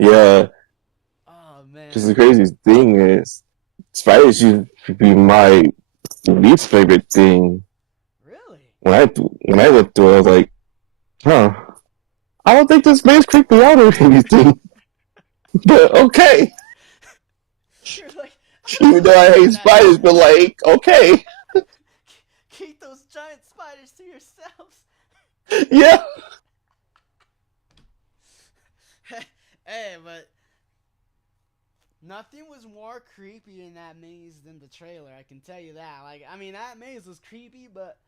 Yeah. Oh Because the man, craziest thing is, spiders used to be my least favorite thing. really? When I went through, I was like, huh. I don't think this man's creeped me out or anything. But okay. You're like, I don't Even know though if I I'm hate good at spiders, that. but like, okay. Keep those giant spiders to yourselves. Yeah. Hey, but nothing was more creepy in that maze than the trailer. I can tell you that. Like, I mean, that maze was creepy, but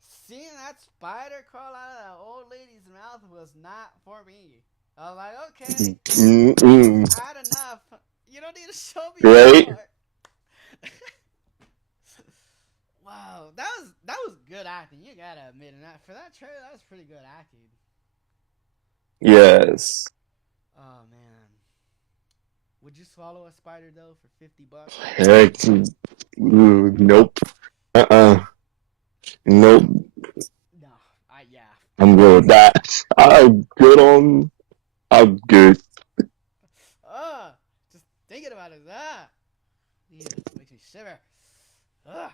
seeing that spider crawl out of that old lady's mouth was not for me. I was like, okay, Mm-mm. I had enough. You don't need to show me Right? more. Wow, that was good acting. You gotta admit, and that for that trailer, that was pretty good acting. Yes. Oh man, would you swallow a spider though for $50? Heck, nope. Uh-uh. Nope. No, yeah. I'm good with that. I'm good. Ugh, just thinking about it. Yeah, makes me shiver. Ugh.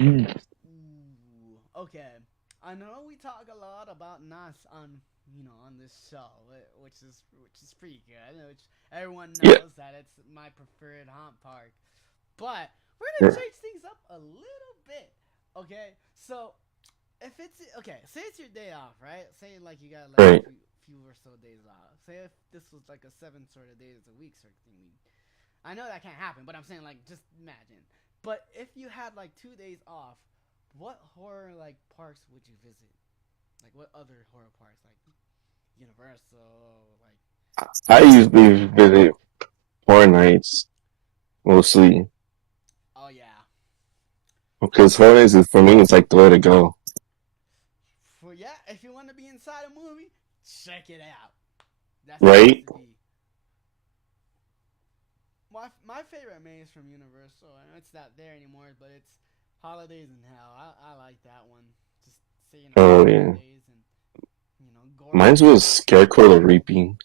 Ooh, okay. I know we talk a lot about Nas on this show, which is pretty good. Which everyone Yeah. knows that it's my preferred haunt park. But we're gonna Yeah. change things up a little bit. Okay, so if it's okay, say it's your day off, right? Say like you got like Right. few or so days off. Say if this was like a 7 sort of days a week sort of thing. I know that can't happen, but I'm saying like just imagine. But if you had like 2 days off, what horror like parks would you visit? Like what other horror parks? Like Universal, like I usually visit horror nights mostly oh yeah. because horror nights is for me it's like the way to go, For yeah, if you want to be inside a movie, check it out. That's the place right? to be. My favorite maze from Universal, and it's not there anymore, but it's Holidays in Hell. I like that one. Just seeing all the Oh yeah, holidays and gore mine was monsters. Scarecrow the Reaping.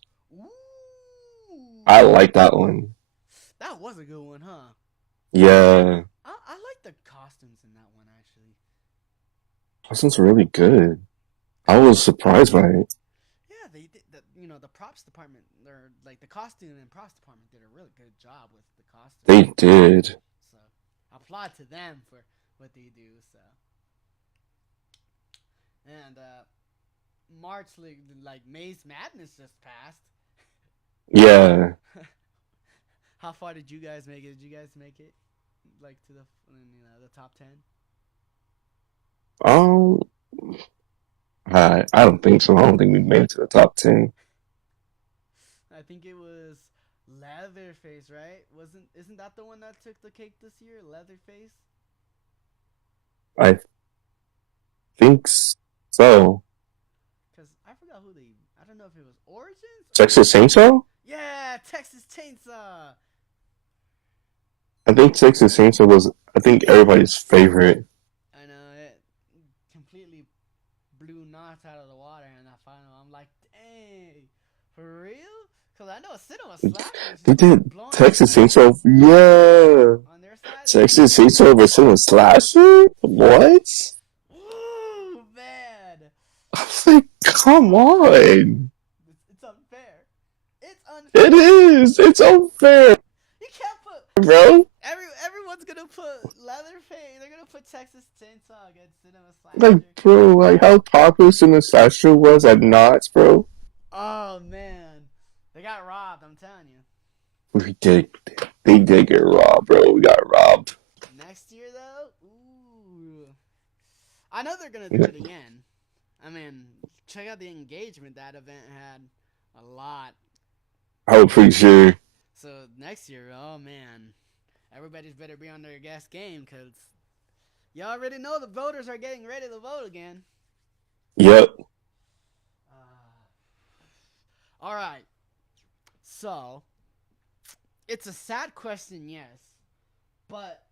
I Ooh, like that one. that was a good one, huh? Yeah, I like the costumes in that one actually. that one's really good. I Cause was surprised by it. yeah, they did the the props department, or like the costume and props department did a really good job with the costumes. They did. So applaud to them for what they do. So and March like Maze Madness just passed. Yeah. How far did you guys make it? Did you guys make it like to the top 10? Um, I don't think so. I don't think we made it to the top 10. I think it was Leatherface, right? Wasn't isn't that the one that took the cake this year? Leatherface? I think so. Cause I forgot who they. I don't know if it was Origins or Texas Chainsaw? yeah, Texas Chainsaw. I think Texas Chainsaw was, I think, everybody's favorite. I know it completely blew knots out of the water in that final. I'm like, dang, for real? Cause I know Cinema Slashers They just like did blowing knots Texas out of Chainsaw. water Yeah. on their side of it. Texas Chainsaw versus Slasher? What? Ooh, man, I was like, come on. it's unfair. It's It unfair. is. It's unfair, You can't put bro. everyone's gonna put Leatherface. They're gonna put Texas Chainsaw against Cinema Like, Slasher. bro, like how popular Cinema Slasher was at Knott's, bro. Oh man, they got robbed. I'm telling you. We did. They did get robbed, bro. We got robbed. Next year though, ooh, I know they're gonna do it again. I mean, check out the engagement that event had. A lot. I was pretty sure. So next year, oh man, everybody's better be on their gas game because you already know the voters are getting ready to vote again. Yep. All right, so it's a sad question, yes, but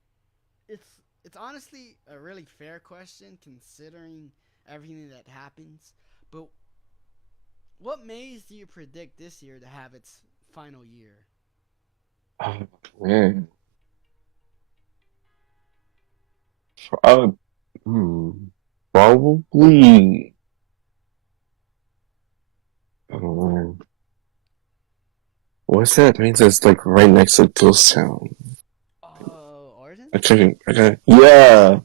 it's it's honestly a really fair question considering everything that happens. But what maze do you predict this year to have its final year? Oh, man. I would, hmm, probably. Oh, man. What's that? Means it's like right next to Ghost Town. Oh, Origins? I can't. Yeah.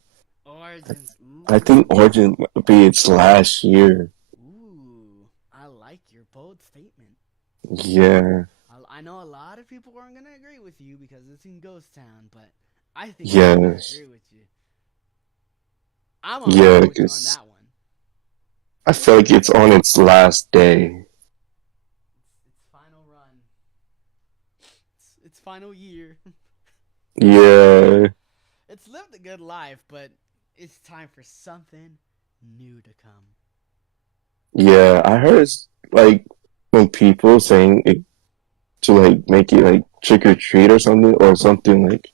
Origins. I Ooh. think Origin might be its last year. Ooh. I like your bold statement. Yeah. I know a lot of people aren't going to agree with you because it's in Ghost Town, but I think I'm going to Yes. agree with you. I'm going to Yeah, rock with you on because that one. I feel like it's on its last day. It's final run. It's final year. Yeah. It's lived a good life, but it's time for something new to come. Yeah. I heard it's like from people saying it to like make it like trick or treat or something like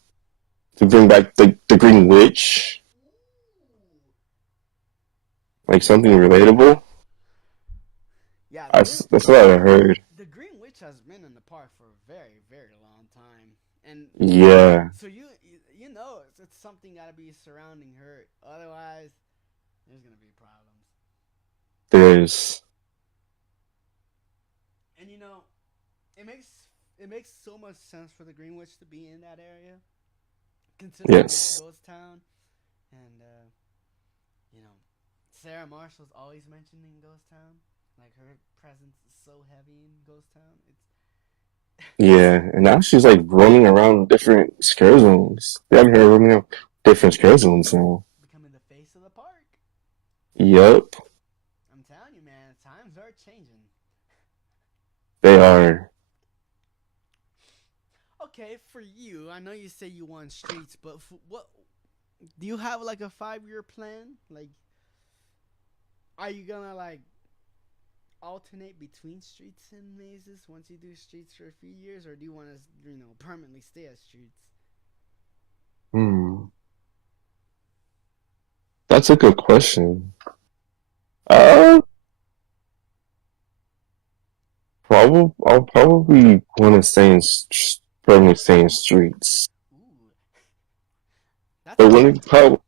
to bring back the Green Witch, like something relatable. Yeah, That's what I heard. the Green Witch has been in the park for a very, very long time, and Yeah, so you know it's something got to be surrounding her. Otherwise, there's gonna be problems. there's And it makes it makes so much sense for the Green Witch to be in that area, considering it's yes, Ghost Town, and you know Sarah Marshall's always mentioned in Ghost Town. Like her presence is so heavy in Ghost Town. It's Yeah, and now she's like roaming around different scare zones. They have her roaming around different scare zones now. becoming the face of the park. Yup, I'm telling you, man, times are changing. they are. Okay, for you, I know you say you want streets, but what do you have like a 5 year plan? Like, are you gonna like alternate between streets and mazes once you do streets for a few years, or do you want to, permanently stay at streets? Hmm, that's a good question. Uh, I'll probably want to probably stay in streets. Ooh, that's But when good. it probably,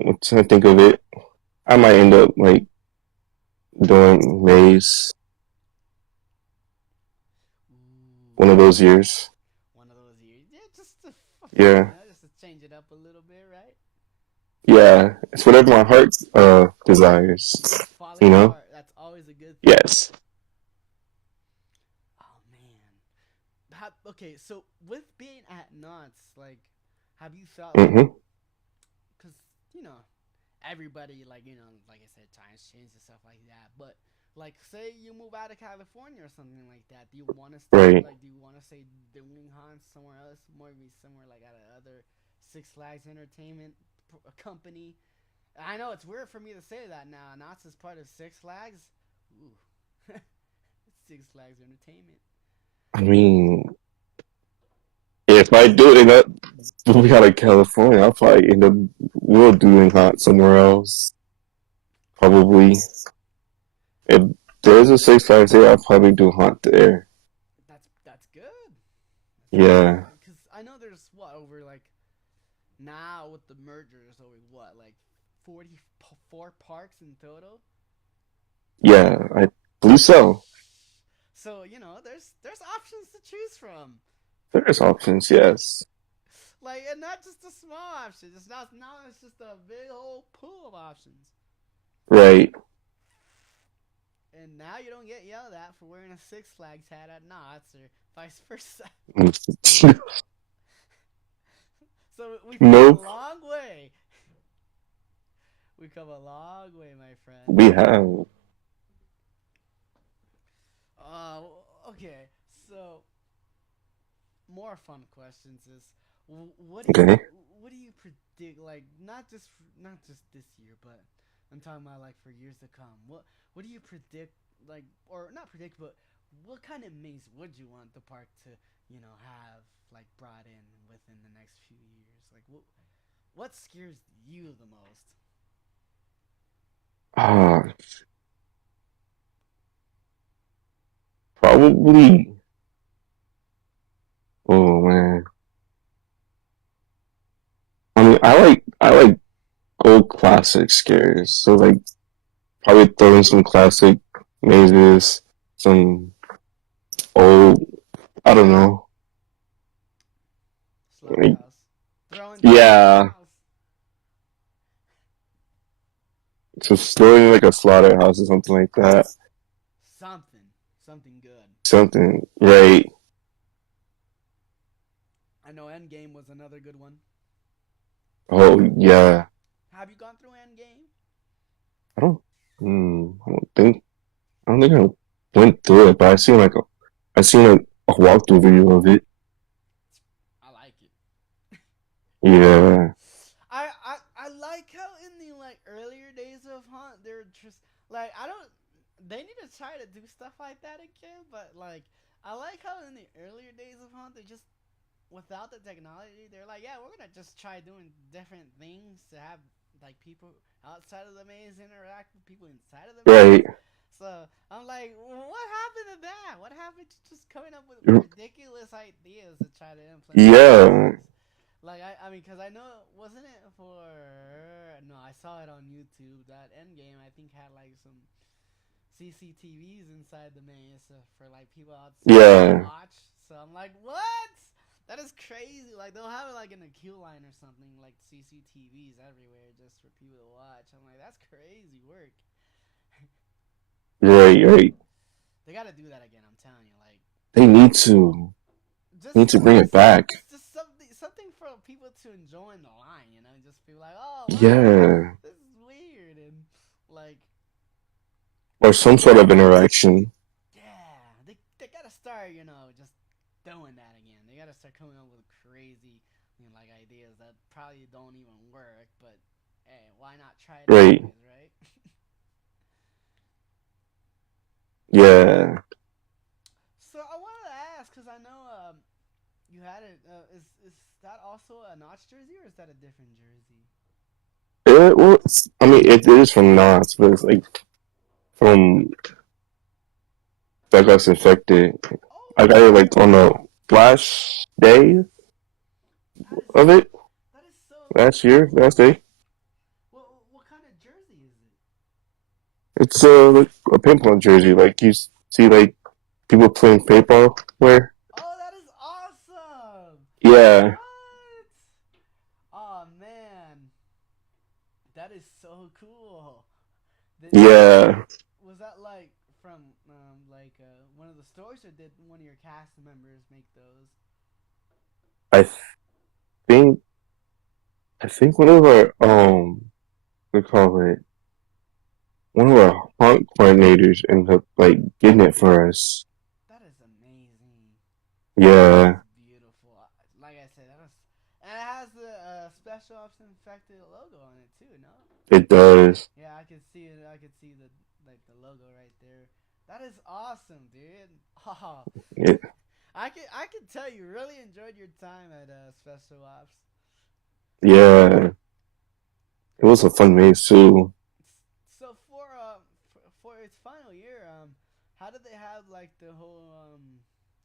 I'm trying to think of it, I might end up like doing maze one of Ooh, those years. one of those years. Yeah, just for fun, Yeah, just to change it up a little bit, right? yeah. It's whatever my heart desires. Follow You your know? heart. That's always a good thing. Yes. Oh man. Okay, so with being at Knots, like, have you felt like, Mm-hmm. because you know, everybody, like, like I said, times change and stuff like that. But like, say you move out of California or something like that, do you want to start Right. like, do you want to say doing haunts somewhere else, maybe somewhere like at another Six Flags Entertainment company? I know it's weird for me to say that now. Knott's is part of Six Flags. Ooh, Six Flags Entertainment. I mean, if I do end up moving out of California, I'll probably end up will doing hot somewhere else. Probably. If there's a Six Flags there, I'll probably do hot there. That's good. That's Yeah. good because I know there's what over like now with the merger there's over what like 44 parks in total. Yeah, I believe so. So there's options to choose from. There's options, yes. Like and not just a small option. It's not now it's just a big old pool of options. Right. And now you don't get yelled at for wearing a Six Flags hat at Knott's or vice versa. So we've come a Nope. long way. We've come a long way, my friend. We have. Okay. So more fun questions is Okay. what do you predict like not just this year but I'm talking about like for years to come what do you predict like or not predict but what kind of maze would you want the park to have like brought in within the next few years like what scares you the most. Ah, probably. Oh man. I mean, I like old classic scares. So like probably throw in some classic mazes, some old. I don't know. Like, Slaughterhouse throwing yeah, slaughterhouse just throw in like a slaughterhouse or something like that. something good. Something right. I know Endgame was another good one. Oh yeah. Have you gone through Endgame? I don't. I don't think. I don't think I went through it, but I seen a walkthrough video of it. I like it. Yeah. I like how in the like earlier days of Hunt they're just like I don't they need to try to do stuff like that again, but like I like how in the earlier days of Hunt they just without the technology they're like yeah we're gonna just try doing different things to have like people outside of the maze interact with people inside of the Right. maze. So I'm like, what happened to that? What happened to just coming up with ridiculous ideas to try to implement in Yeah. mazes? Like I mean, cause I know wasn't it for no, I saw it on YouTube. That Endgame I think had like some CCTVs inside the maze for like people outside to Yeah. watch. So I'm like, what? That is crazy. Like they'll have it like in a queue line or something, like CCTVs everywhere just for people to watch. I'm like, that's crazy work. Right, right. They got to do that again. I'm telling you, like They need to bring it back. just something for people to enjoy in the line. You know, just be like, oh wow, Yeah. this is weird, and like Or some sort of interaction. yeah, they gotta start, just doing that again. They gotta start coming up with crazy, like ideas that probably don't even work. But hey, why not try it Right. anyways, right? Yeah. So I wanted to ask because I know you had it. Is that also a Notch jersey or is that a different jersey? Well, I mean, it is from Nas, but it's like from that got infected. I got it Oh, like on the last day that is of it, that is so last year, last cool. day. What kind of jersey is it? It's like a paintball jersey, like you see like people playing paintball wear. Oh, that is awesome! Yeah, What? Oh man, that is so cool. Did yeah. Was that like from one of the stores or did one of your cast members make those? I think I think one of our we call it one of our hunt coordinators ended up like getting it for us. That is amazing. That is Yeah, beautiful. Like I said, and it has the special ops infected logo on it too. No? it does. Yeah, I can see it. I can see the logo right there. That is awesome, dude. Oh, It, I can tell you really enjoyed your time at special ops. yeah, it was a fun maze too. So for its final year, how did they have like the whole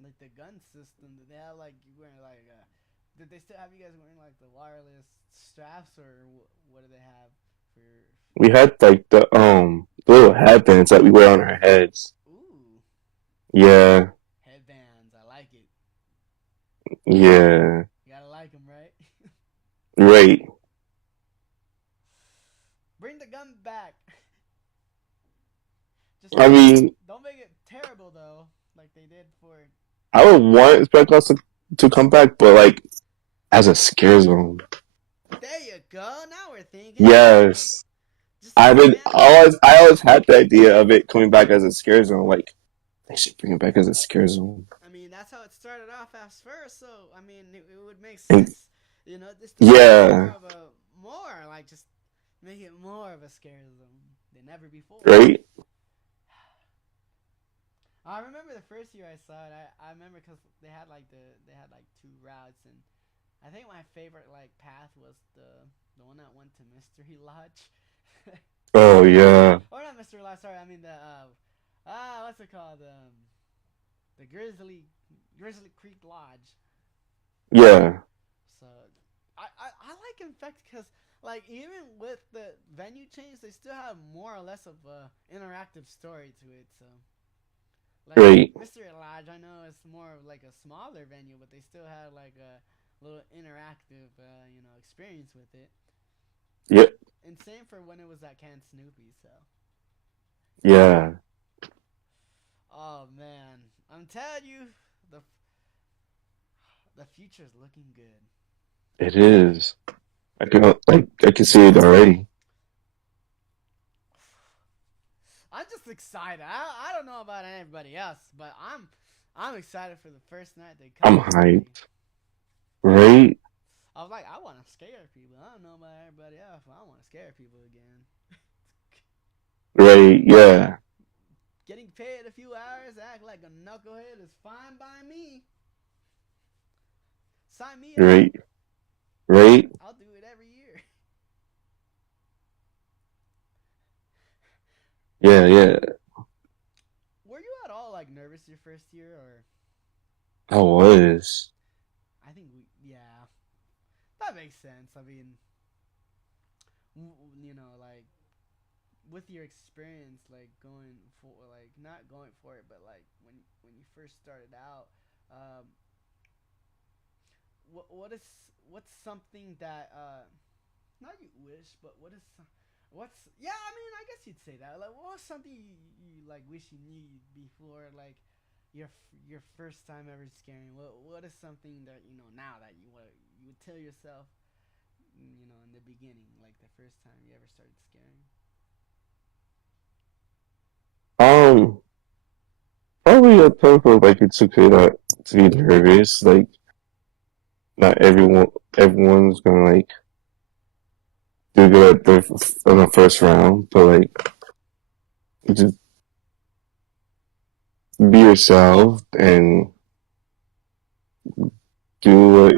like the gun system? Did they have like you wearing like did they still have you guys wearing like the wireless straps or what do they have for? We had like the little headbands that we wear on our heads. Ooh, Yeah, headbands. I like it. yeah, You gotta like them, right? right. Bring the gun back. Just I mean, don't make it terrible though, like they did for. I would want Spec Ops to come back, but like as a scare zone. There you go. Now we're thinking. Yes, Just expand it. I always had the idea of it coming back as a scare zone. Like they should bring it back as a scare zone. I mean, that's how it started off at first. So I mean, it would make And sense, just to make it yeah, more like just make it more of a scare zone than ever before. right. I remember the first year I saw it. I remember because they had like two routes, and I think my favorite like path was the one that went to Mystery Lodge. Oh yeah, Or not Mystery Lodge. Sorry, I mean the what's it called? The Grizzly Creek Lodge. yeah, So I like Infect because like even with the venue change, they still have more or less of a interactive story to it. So like right. Mystery Lodge, I know it's more of like a smaller venue, but they still had like a little interactive experience with it. Yep, And same for when it was at Camp Snoopy. So yeah. oh man, I'm telling you, the the future's looking good. It is. I can see it already. I'm just excited. I don't know about anybody else, but I'm excited for the first night they come I'm back. Already. hyped. Right, I was like, I want to scare people. I don't know about everybody else, but I want to scare people again. right. Yeah, Getting paid a few hours, act like a knucklehead is fine by me. Sign me up. right, right. I'll do it every year. Yeah, yeah. Were you at all like nervous your first year, or I was. I think yeah, that makes sense. I mean, like with your experience, like going for like not going for it, but like when you first started out, um, what is what's something that not you wish, but what's yeah? I mean, I guess you'd say that. Like, what was something you like wish you knew before like your first time ever scaring? What is something that you know now that you would tell yourself, you know, in the beginning, like the first time you ever started scaring? Um, Probably a type of like it's okay not to be nervous. Like not everyone's gonna like do good at on the first round, but like just be yourself and do what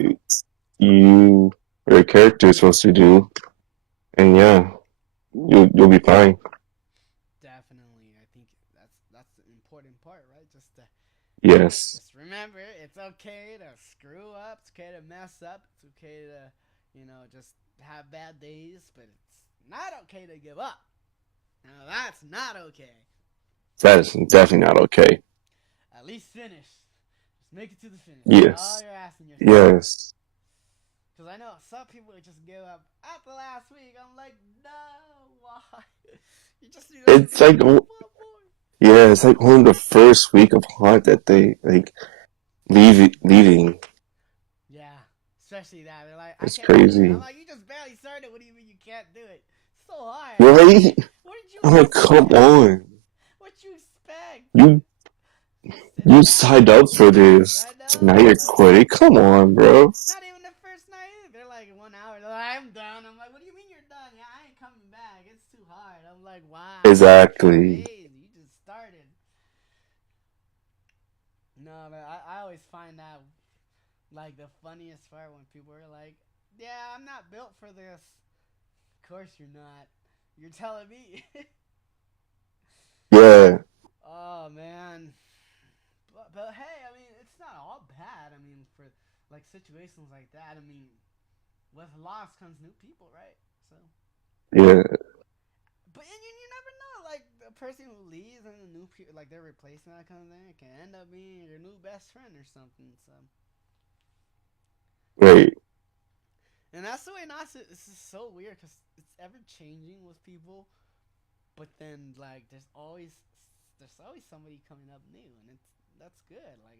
you or your character is supposed to do, and yeah, you'll be fine. Definitely, I think that's the important part, right? Yes, Just remember, it's okay to screw up. It's okay to mess up. It's okay to, you know, just have bad days. But it's not okay to give up. Now that's not okay. that is definitely not okay. At least finish. Just make it to the finish. That's all Yes, you're asking yourself. yes. Because I know some people just give up at the last week. I'm like, no, why? You just need to It's like survive one more. yeah, it's like only the first week of haunt that they like leaving. Yeah, especially that. They're like, I It's can't do it. I'm crazy, like, you just barely started. What do you mean you can't do it? It's so hard. right? What did you I'm like, come expect? on, What you expect? you Just sit you back signed and up for relax. this. I Now know. you're Like, quitting. Come on, bro. not even the first night either. They're like 1 hour. They're like, I'm done. I'm like, what do you mean you're done? Yeah, I ain't coming back. It's too hard. I'm like, wow, you're Exactly. crazy. You just started. No, man, I always find that like the funniest part when people are like, yeah, I'm not built for this. Of course you're not. You're telling me. Yeah, Oh man. But hey, I mean, it's not all bad. I mean, for like situations like that, I mean, with loss comes new people, right? So, yeah, but you never know. Like the person who leaves and the new people, like their replacement that comes in, can end up being your new best friend or something. So, right. and that's the way not. This is so weird because it's ever changing with people. But then like there's always somebody coming up new, and that's good. Like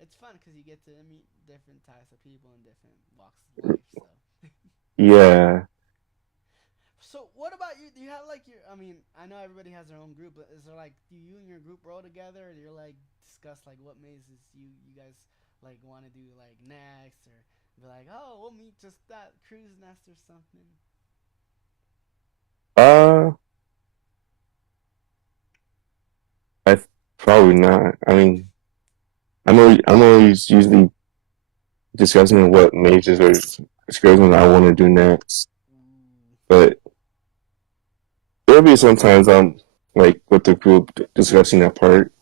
it's fun because you get to meet different types of people in different walks of life. Yeah. So what about you? Do you have like your? I mean, I know everybody has their own group, but is there like do you and your group roll together, or do you like discuss like what mazes you guys like want to do like next, or be like, oh, we'll meet just that cruise nest or something? Uh, I probably not. I mean, I'm always usually discussing what majors or excursions I want to do next. Ooh. But there'll be sometimes I'm like with the group discussing that part.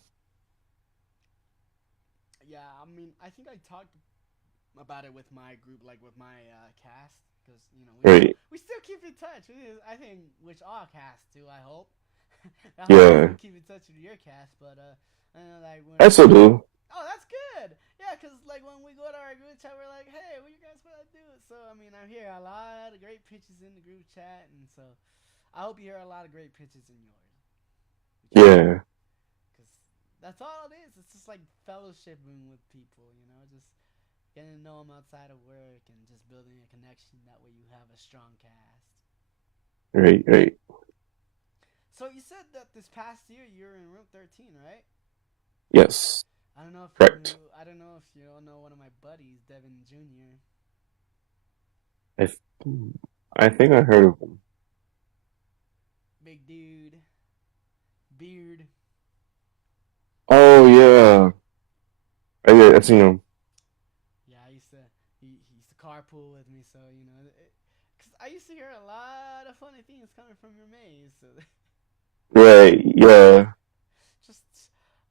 Yeah, I mean, I think I talked about it with my group, like with my cast, because you know Right. we still keep in touch. I think which all casts do. I hope. I hope you still Yeah. keep in touch with your cast, but I know like I when. still do. Oh, that's good. Yeah, because like when we go to our group chat, we're like, hey, what you guys want to do? So I mean, I hear a lot of great pitches in the group chat, and so I hope you hear a lot of great pitches in yours, which is good, Yeah. because that's all it is. It's just like fellowshipping with people, you know, just getting to know them outside of work and just building a connection. That way you have a strong cast. Right. Right. So you said that this past year you were in room 13, right? Yes. I don't know if you Correct. knew. I don't know if you all know one of my buddies, Devin Jr. I I think I heard of them. Big dude, beard. Oh yeah. I've seen them. Yeah, he used to carpool with me, so you know, because I used to hear a lot of funny things coming from your maze. So Right. Yeah. just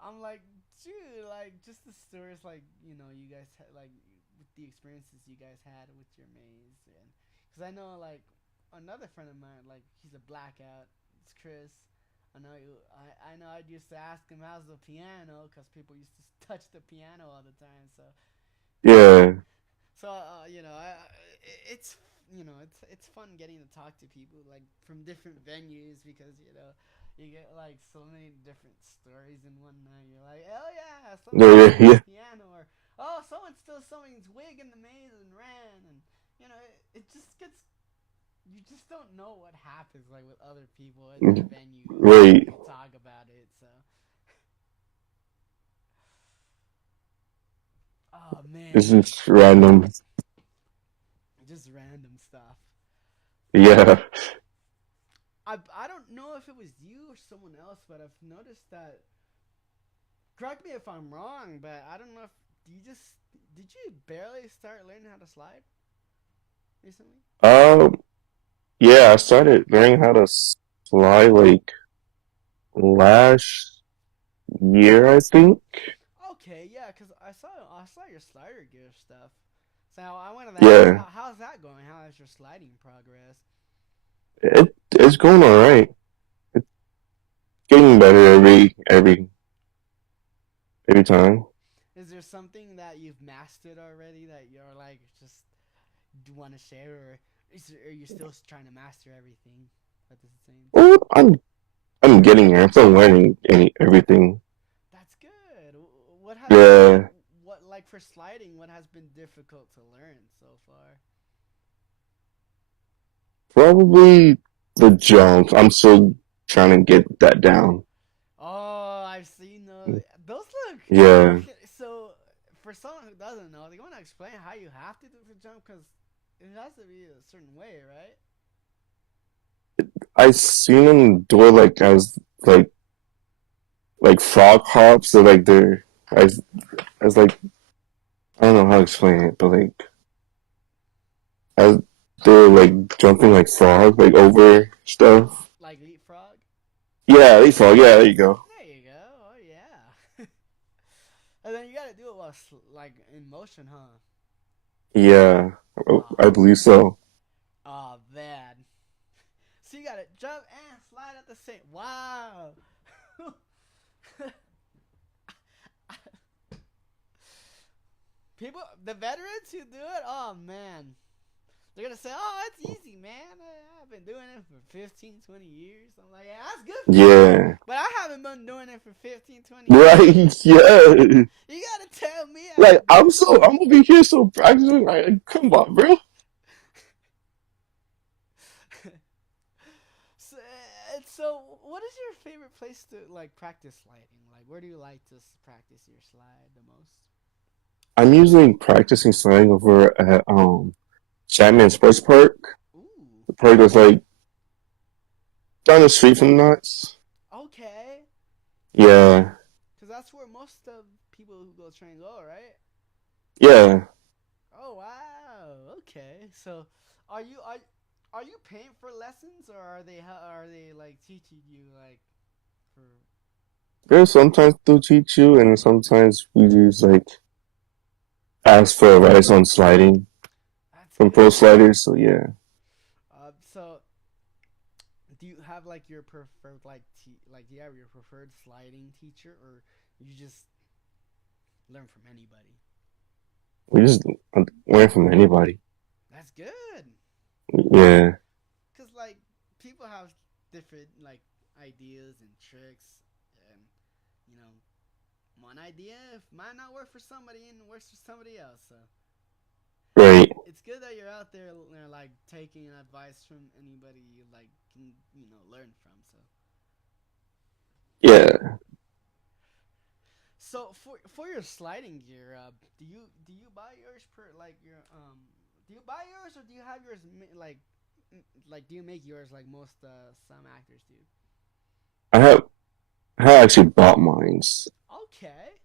I'm like, dude, like just the stories, like you know, you guys had like with the experiences you guys had with your maze, and because I know like another friend of mine, like he's a blackout. It's Chris. I know. I used to ask him how's the piano because people used to touch the piano all the time. So Yeah. So it's it's fun getting to talk to people like from different venues because you get like so many different stories in one night. You're like, oh yeah, someone Yeah, stole my yeah, piano, or oh, someone stole someone's wig in the maze and ran, and it just gets. You just don't know what happens like with other people in yeah. the venue until Right. you talk about it. So, oh This man, is random. just random stuff. Yeah. I don't know if it was you or someone else, but I've noticed that. Correct me if I'm wrong, but I don't know if you just did you barely start learning how to slide recently? Um. Yeah, I started learning how to slide like last year, I think. Okay, yeah, because I saw your slider gear stuff. So I wanted to ask, Yeah. how's that going? How is your sliding progress? It's going all right. It's getting better every time. Is there something that you've mastered already that you're like just want to share, or are you still trying to master everything at the same Well, time? I'm getting there. I'm still learning everything. That's good. What has been Yeah. what like for sliding? What has been difficult to learn so far? Probably the jump. I'm still trying to get that down. Oh, I've seen those look Yeah. okay. So for someone who doesn't know, they want to explain how you have to do the jump because it has to be a certain way, right? I seen them do it like as like frog hops. So like they're as like I don't know how to explain it, but like as they're like jumping like frogs, like over stuff. Like leapfrog. Yeah, leapfrog. Yeah, there you go. There you go. Oh yeah. And then you gotta do it while like in motion, huh? Yeah, Oh, I believe so. oh man. So you gotta jump and slide at the same. Wow. People, the veterans who do it, oh man, they're gonna say, "Oh, it's easy, man. I've been doing it for 15, 20 years." I'm like, "Yeah, that's good for you, Yeah. but I haven't been doing it for 15, 20 years. Right. Yeah. You gotta tell me how to Like do it." I'm over here so practicing. Like, come on, bro. So, what is your favorite place to like practice sliding? Like, where do you like to practice your slide the most? I'm usually practicing sliding over at Chapman Sports Park. Ooh, The park that's like down the street from nuts. okay, Yeah. because that's where most of people who go train go, right? Yeah. Oh wow. Okay. So, are you are are you paying for lessons, or are they like teaching you like for? There's sometimes they'll teach you, and sometimes we use like ask for advice on sliding That's from pro good. sliders. So yeah, So do you have like your preferred like do you have your preferred sliding teacher, or you just learn from anybody? we just learn from anybody. That's good. Yeah. Cause like people have different like ideas and tricks, and you know one idea might not work for somebody and works for somebody else. So Right. it's good that you're out there, like taking advice from anybody you like can learn from. So Yeah. for your sliding gear, do you buy yours per like your do you buy yours, or do you have yours like do you make yours like most some actors do? I have I have actually bought mines. Okay.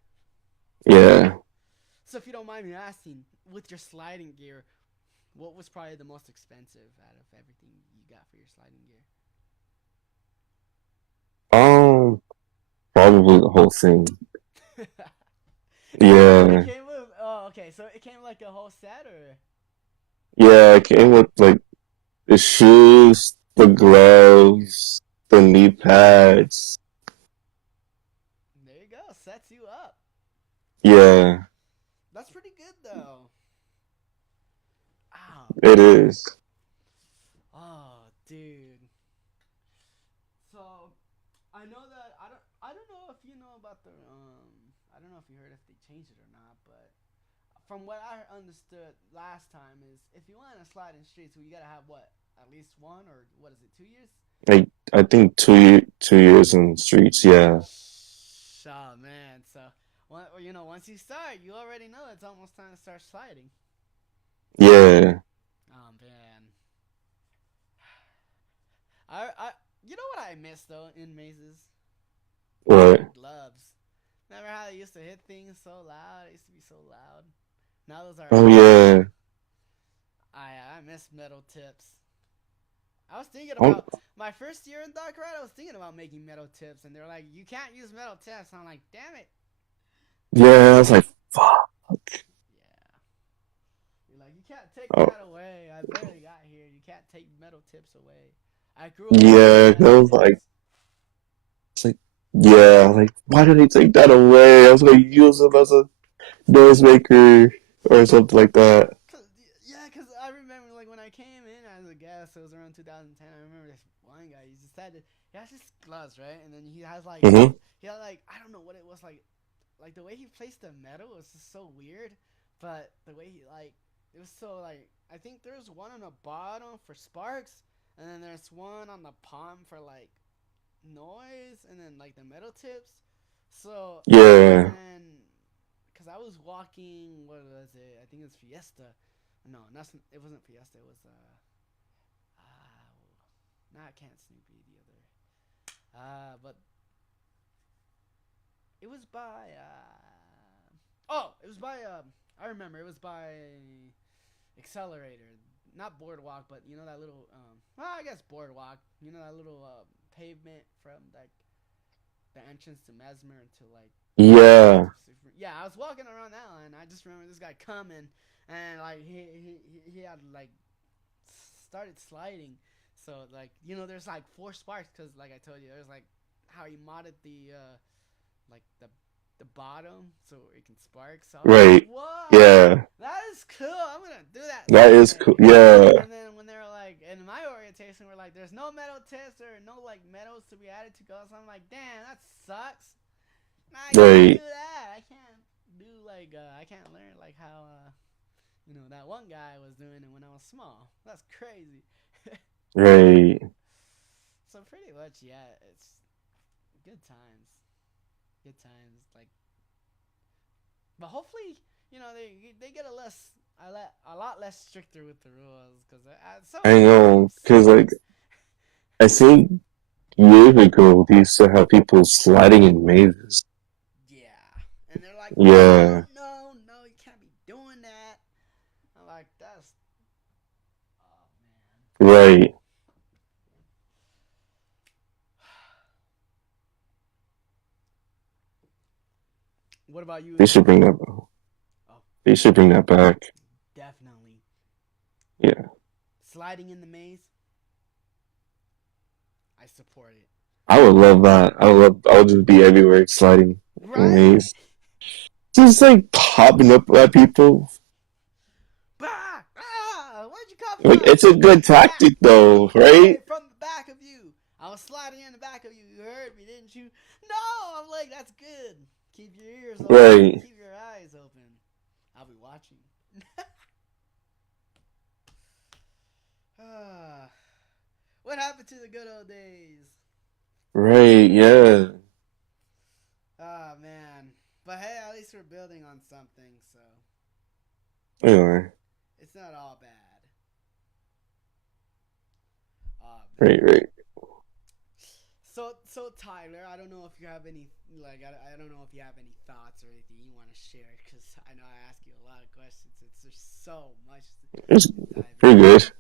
Yeah. So if you don't mind me asking, with your sliding gear, what was probably the most expensive out of everything you got for your sliding Um. Probably the whole thing. gear? It Yeah. came with okay, so it came like a whole set, or Yeah. It came with like the shoes, the gloves, the knee pads. there you go, sets you up. Yeah. That's pretty good though. It is. Oh, dude. So I know that I don't know if you know about the I don't know if you heard if they changed it or not, but from what I understood last time is if you want to slide in streets, well, you gotta have what at least one or what is it 2 years? Like I think 2 years in streets. Yeah. Oh man, so once you start, you already know it's almost time to start sliding. Yeah. Oh man, I you know what I miss though in mazes? The What? gloves. Remember how they used to hit things so loud? It used to be so loud. Now those are Oh metal. yeah. I miss metal tips. I was thinking Oh about my first year in Dark Ride. I was thinking about making metal tips, and they're like, "You can't use metal tips." I'm like, "Damn it!" yeah. I was like, fuck. Yeah, you're like, "You can't take Oh that away." I barely got here. You can't take metal tips away. I grew up using yeah. That metal was like, tips. it's like, yeah. Like, why did they take that away? I was gonna use it as a noisemaker or something like that. Cause, yeah, because I remember like when I came in as a guest, it was around 2010. I remember this one guy. He decided he has his gloves right, and then he has like Hmm. he had like I don't know what it was like the way he placed the metal was just so weird, but the way he like it was so like I think there's one on the bottom for sparks, and then there's one on the palm for like noise, and then like the metal tips. So and Yeah. then because I was walking, what was it? I think it was Fiesta. No, not it wasn't Fiesta. It was not Can't Snoopy the other. But it was by it was by I remember it was by Accelerator, not Boardwalk, but you know that little well I guess Boardwalk. You know that little pavement from like the entrance to Mesmer to like Yeah. yeah, I was walking around that line. I just remember this guy coming, and like he had like started sliding. So like there's like four sparks because like I told you, there's like how he modded the like the bottom so it can spark. So I was like, Right. whoa, Yeah. that is cool. I'm gonna do that That is someday. cool. Yeah. And then when they were like, in my orientation, we're like, there's no metal tips or no like metals to be added to go. So I'm like, damn, that sucks. I can't do Right. that. I can't do like I can't learn like how that one guy was doing it when I was small. That's crazy. Right. So pretty much, yeah, it's good times. Good times. Like, but hopefully, they get a lot less stricter with the rules because some of I the rules are know. Cause absurd. like I think years ago they used to have people sliding in mazes. Yeah, and they're like, no, Yeah. no, no, you can't be doing that. I'm like, that's oh man. Right. What about you They in should bring that. oh They should bring that back. definitely Yeah. sliding in the maze? I support it. I would love that. I would just be everywhere sliding in a Right? maze. Just like popping up at people. Bah! Ah! Where'd you come Like from? it's a good Ah! tactic though, Right right? from the back of you. I was sliding in the back of you. You heard me, didn't you? No! I'm like, that's good. Keep your ears open. Right. Keep your eyes open. I'll be watching. Ah. What happened to the good old days? Right, yeah. Oh, man. But hey, at least we're building on something, so Anyway. it's not all bad. Oh, Right, man. right. So Tyler, I don't know if you have any I don't know if you have any thoughts or anything you want to share because I know I ask you a lot of questions. It's just so much It's to dive pretty into. good.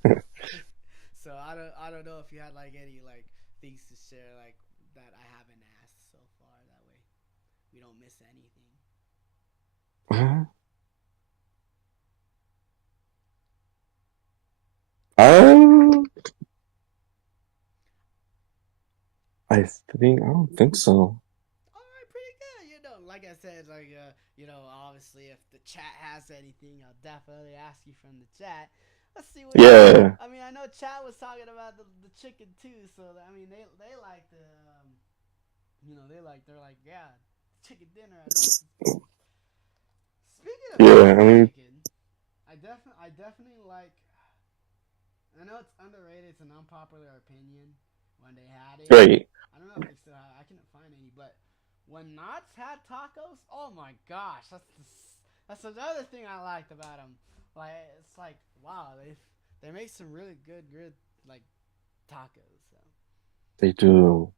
So I don't know if you had like any like things to share like that I haven't asked so far. That way we don't miss anything. Um, I don't think so. All right, pretty good. Like I said, obviously if the chat has anything, I'll definitely ask you from the chat. Let's see what. Yeah, I mean, I know Chad was talking about the chicken too, so I mean they like the they're like yeah, chicken dinner at Knox's place. Speaking of yeah. I fried mean, chicken, I definitely like. I know it's underrated. It's an unpopular opinion. When they had it, right. I don't know if they still have. I couldn't find any, but when Knott's had tacos, oh my gosh, that's another thing I liked about them. Like it's like wow, they make some really good like tacos. So. They do.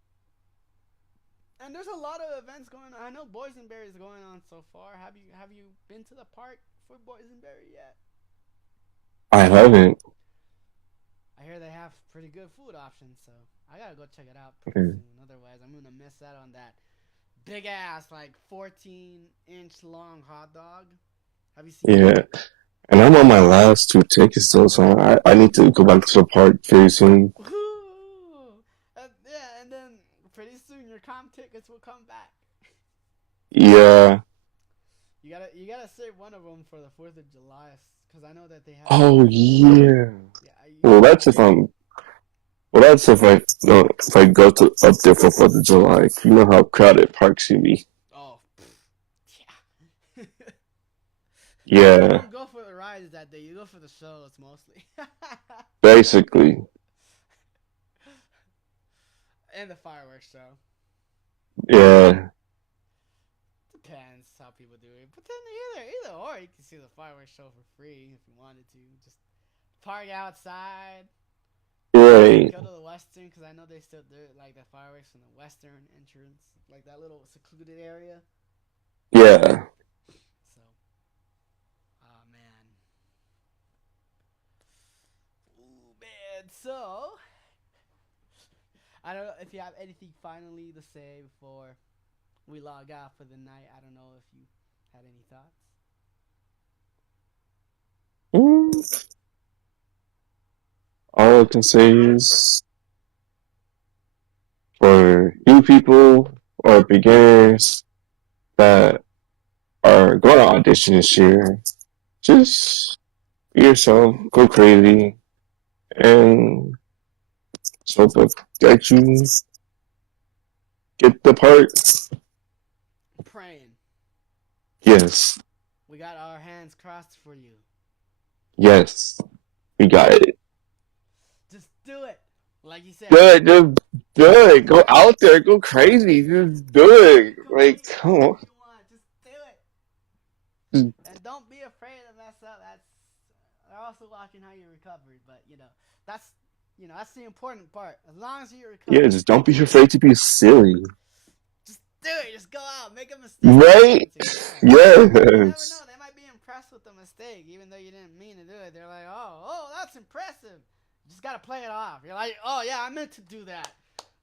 And there's a lot of events going on. I know Boysenberry is going on so far. Have you been to the park for Boysenberry yet? I haven't. I hear they have pretty good food options, so I gotta go check it out pretty Mm, soon. Otherwise, I'm gonna miss out on that big ass like 14-inch long hot dog. Have you seen it? yeah, and I'm on my last two tickets though, so I need to go back to the park very soon. Ooh. Yeah, and then pretty soon your comp tickets will come back. Yeah. You gotta save one of them for the 4th of July, because I know that they have. Oh yeah. Yeah, Well, that's if I'm. Well, that's if I go to up there for 4th of July. You know how crowded parks can be. oh, yeah. You Yeah, don't go for the rides that day. You go for the shows mostly, basically. and the fireworks show. Yeah, Depends how people do it. But then either or, you can see the fireworks show for free if you wanted to. Just park outside. right. Go to the western, because I know they still do like the fireworks from the western entrance, like that little secluded area. Yeah. So, oh man, ooh man. So, I don't know if you have anything finally to say before we log out for the night. I don't know if you had any thoughts. Mm, all I can say is for new people or beginners that are going to audition this year, just be yourself, go crazy, and so that you get the part. Praying. Yes, We got our hands crossed for you. yes, we got it. Just do it. Like you said, Do it, just do it. Go out there, go crazy, just do it. Like, complete come whatever on. you want. Just do it. Mm, And don't be afraid to mess up. That's they're also watching how you recovered, but that's that's the important part. As long as you yeah, recover, just don't be afraid to be silly. just do it. Just go out, make a mistake if you Right? need to. Yeah. You never know. Yes. They might be impressed with the mistake, even though you didn't mean to do it. They're like, oh, that's impressive. You just gotta play it off. You're like, oh yeah, I meant to do that.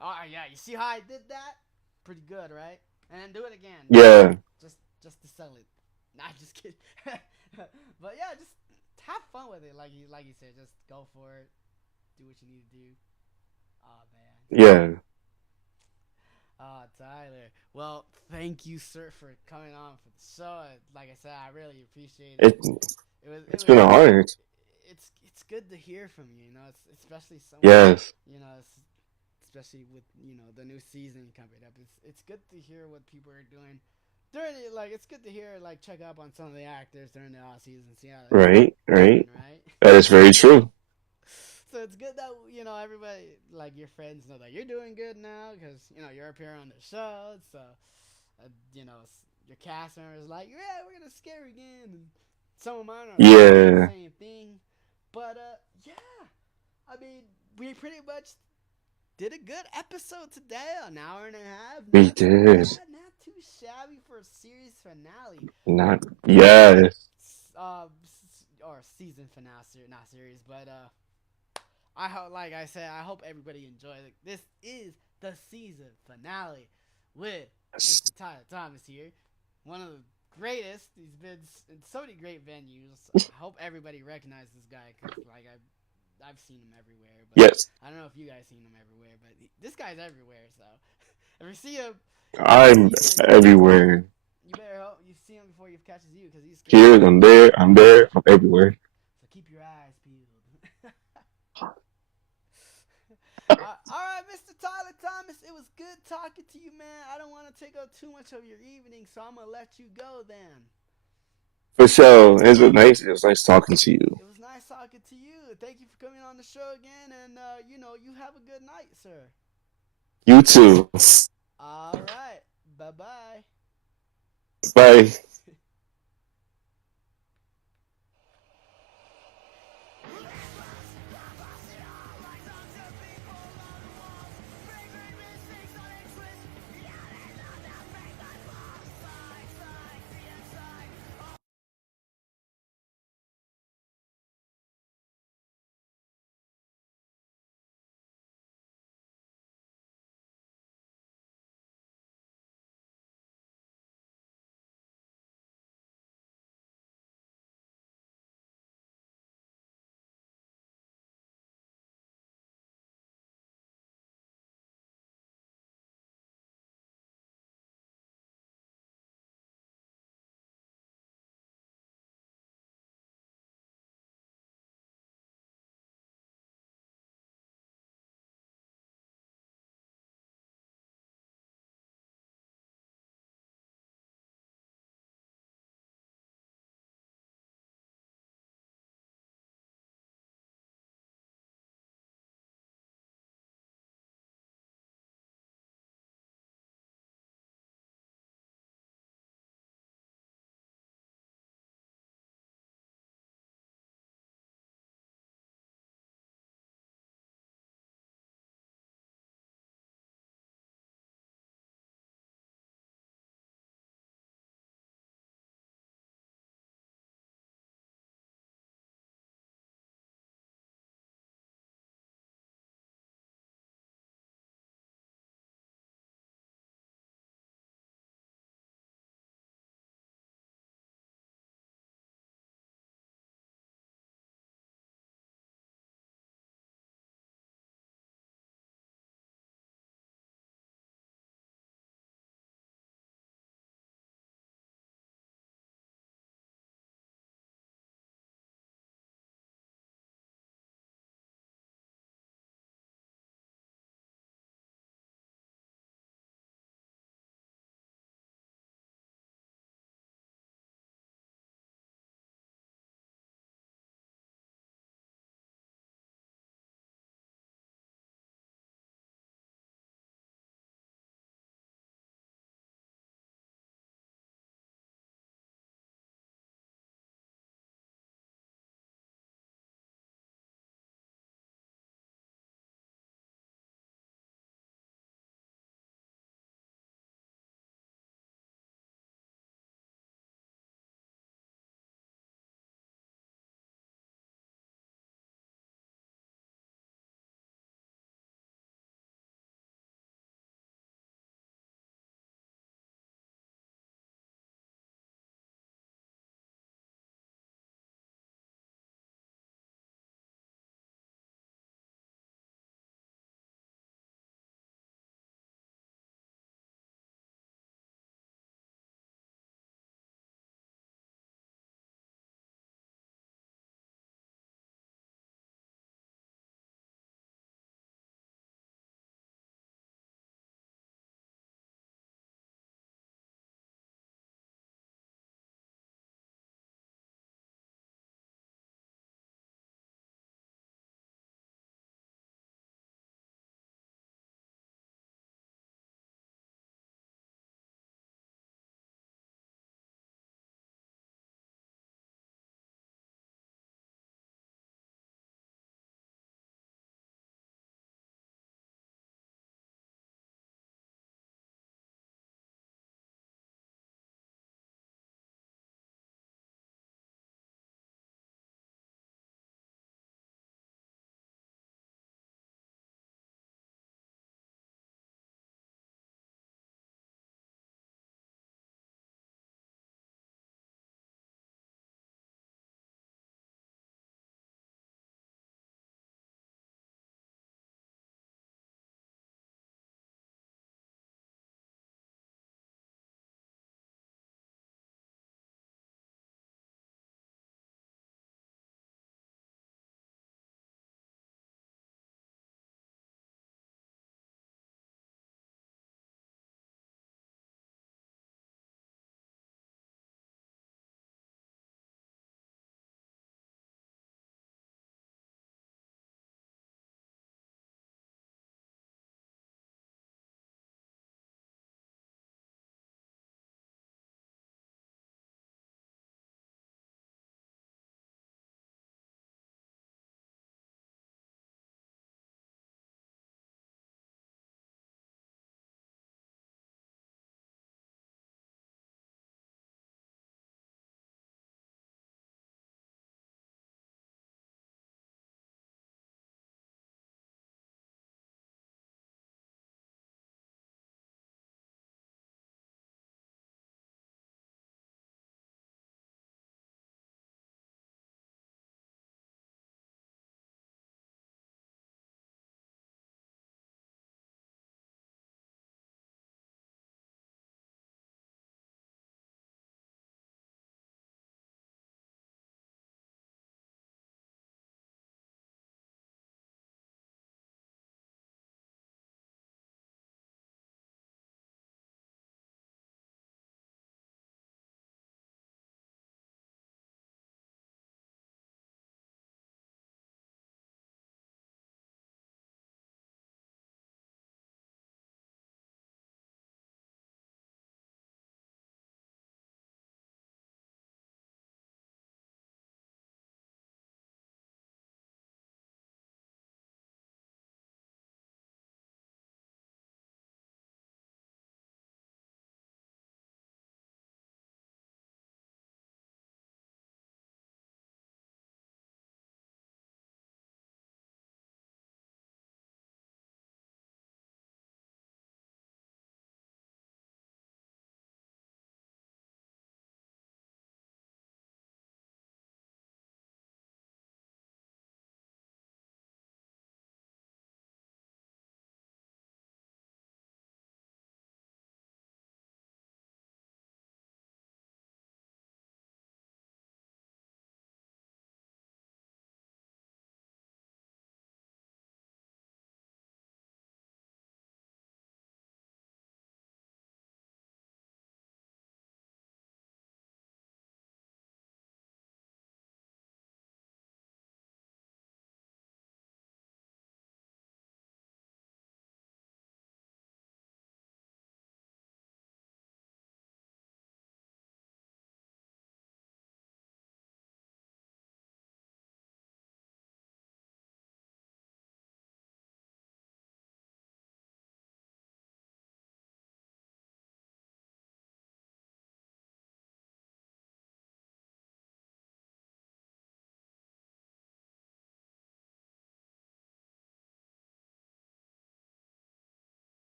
Oh yeah, you see how I did that? Pretty good, right? And then do it again, Yeah. just to sell it. Nah, just kidding. But yeah, just have fun with it. Like you said, just go for it. Do what you need to do. Oh man. Yeah. Oh, Tyler. Well, thank you, sir, for coming on for the show. Like I said, I really appreciate it. It It it's was been an honor. it's good to hear from you. It's especially someone Yes. you know, especially with the new season coming up. It's good to hear what people are doing during it. Like it's good to hear check up on some of the actors during the off season, see how they're Right. doing, Right. right? That is very true. So it's good that everybody, like your friends, know that you're doing good now because you're appearing on the show. So your cast members like, yeah, we're gonna scare again, and some of mine are saying the Yeah. same thing. But yeah, I mean, we pretty much did a good episode today, an hour and a half. We Not too did. bad, not too shabby for a series finale. Not. Yes. Or season finale, not series, but I hope, like I said, I hope everybody enjoyed it. This is the season finale with Mr. Tyler Thomas here, one of the greatest. He's been in so many great venues. I hope everybody recognizes this guy because, like, I've seen him everywhere, but Yes. I don't know if you guys seen him everywhere. But this guy's everywhere, so if you see him, I'm everywhere. you better hope you see him before he catches you because he's scary. Here, I'm there. I'm there. I'm everywhere. So keep your eyes peeled. All right, Mr. Tyler Thomas, it was good talking to you, man. I don't want to take up too much of your evening, so I'm gonna let you go then. For sure. It was nice. It was nice talking to you. It was nice talking to you. Thank you for coming on the show again, and you have a good night, sir. You too. All right, bye bye. Bye.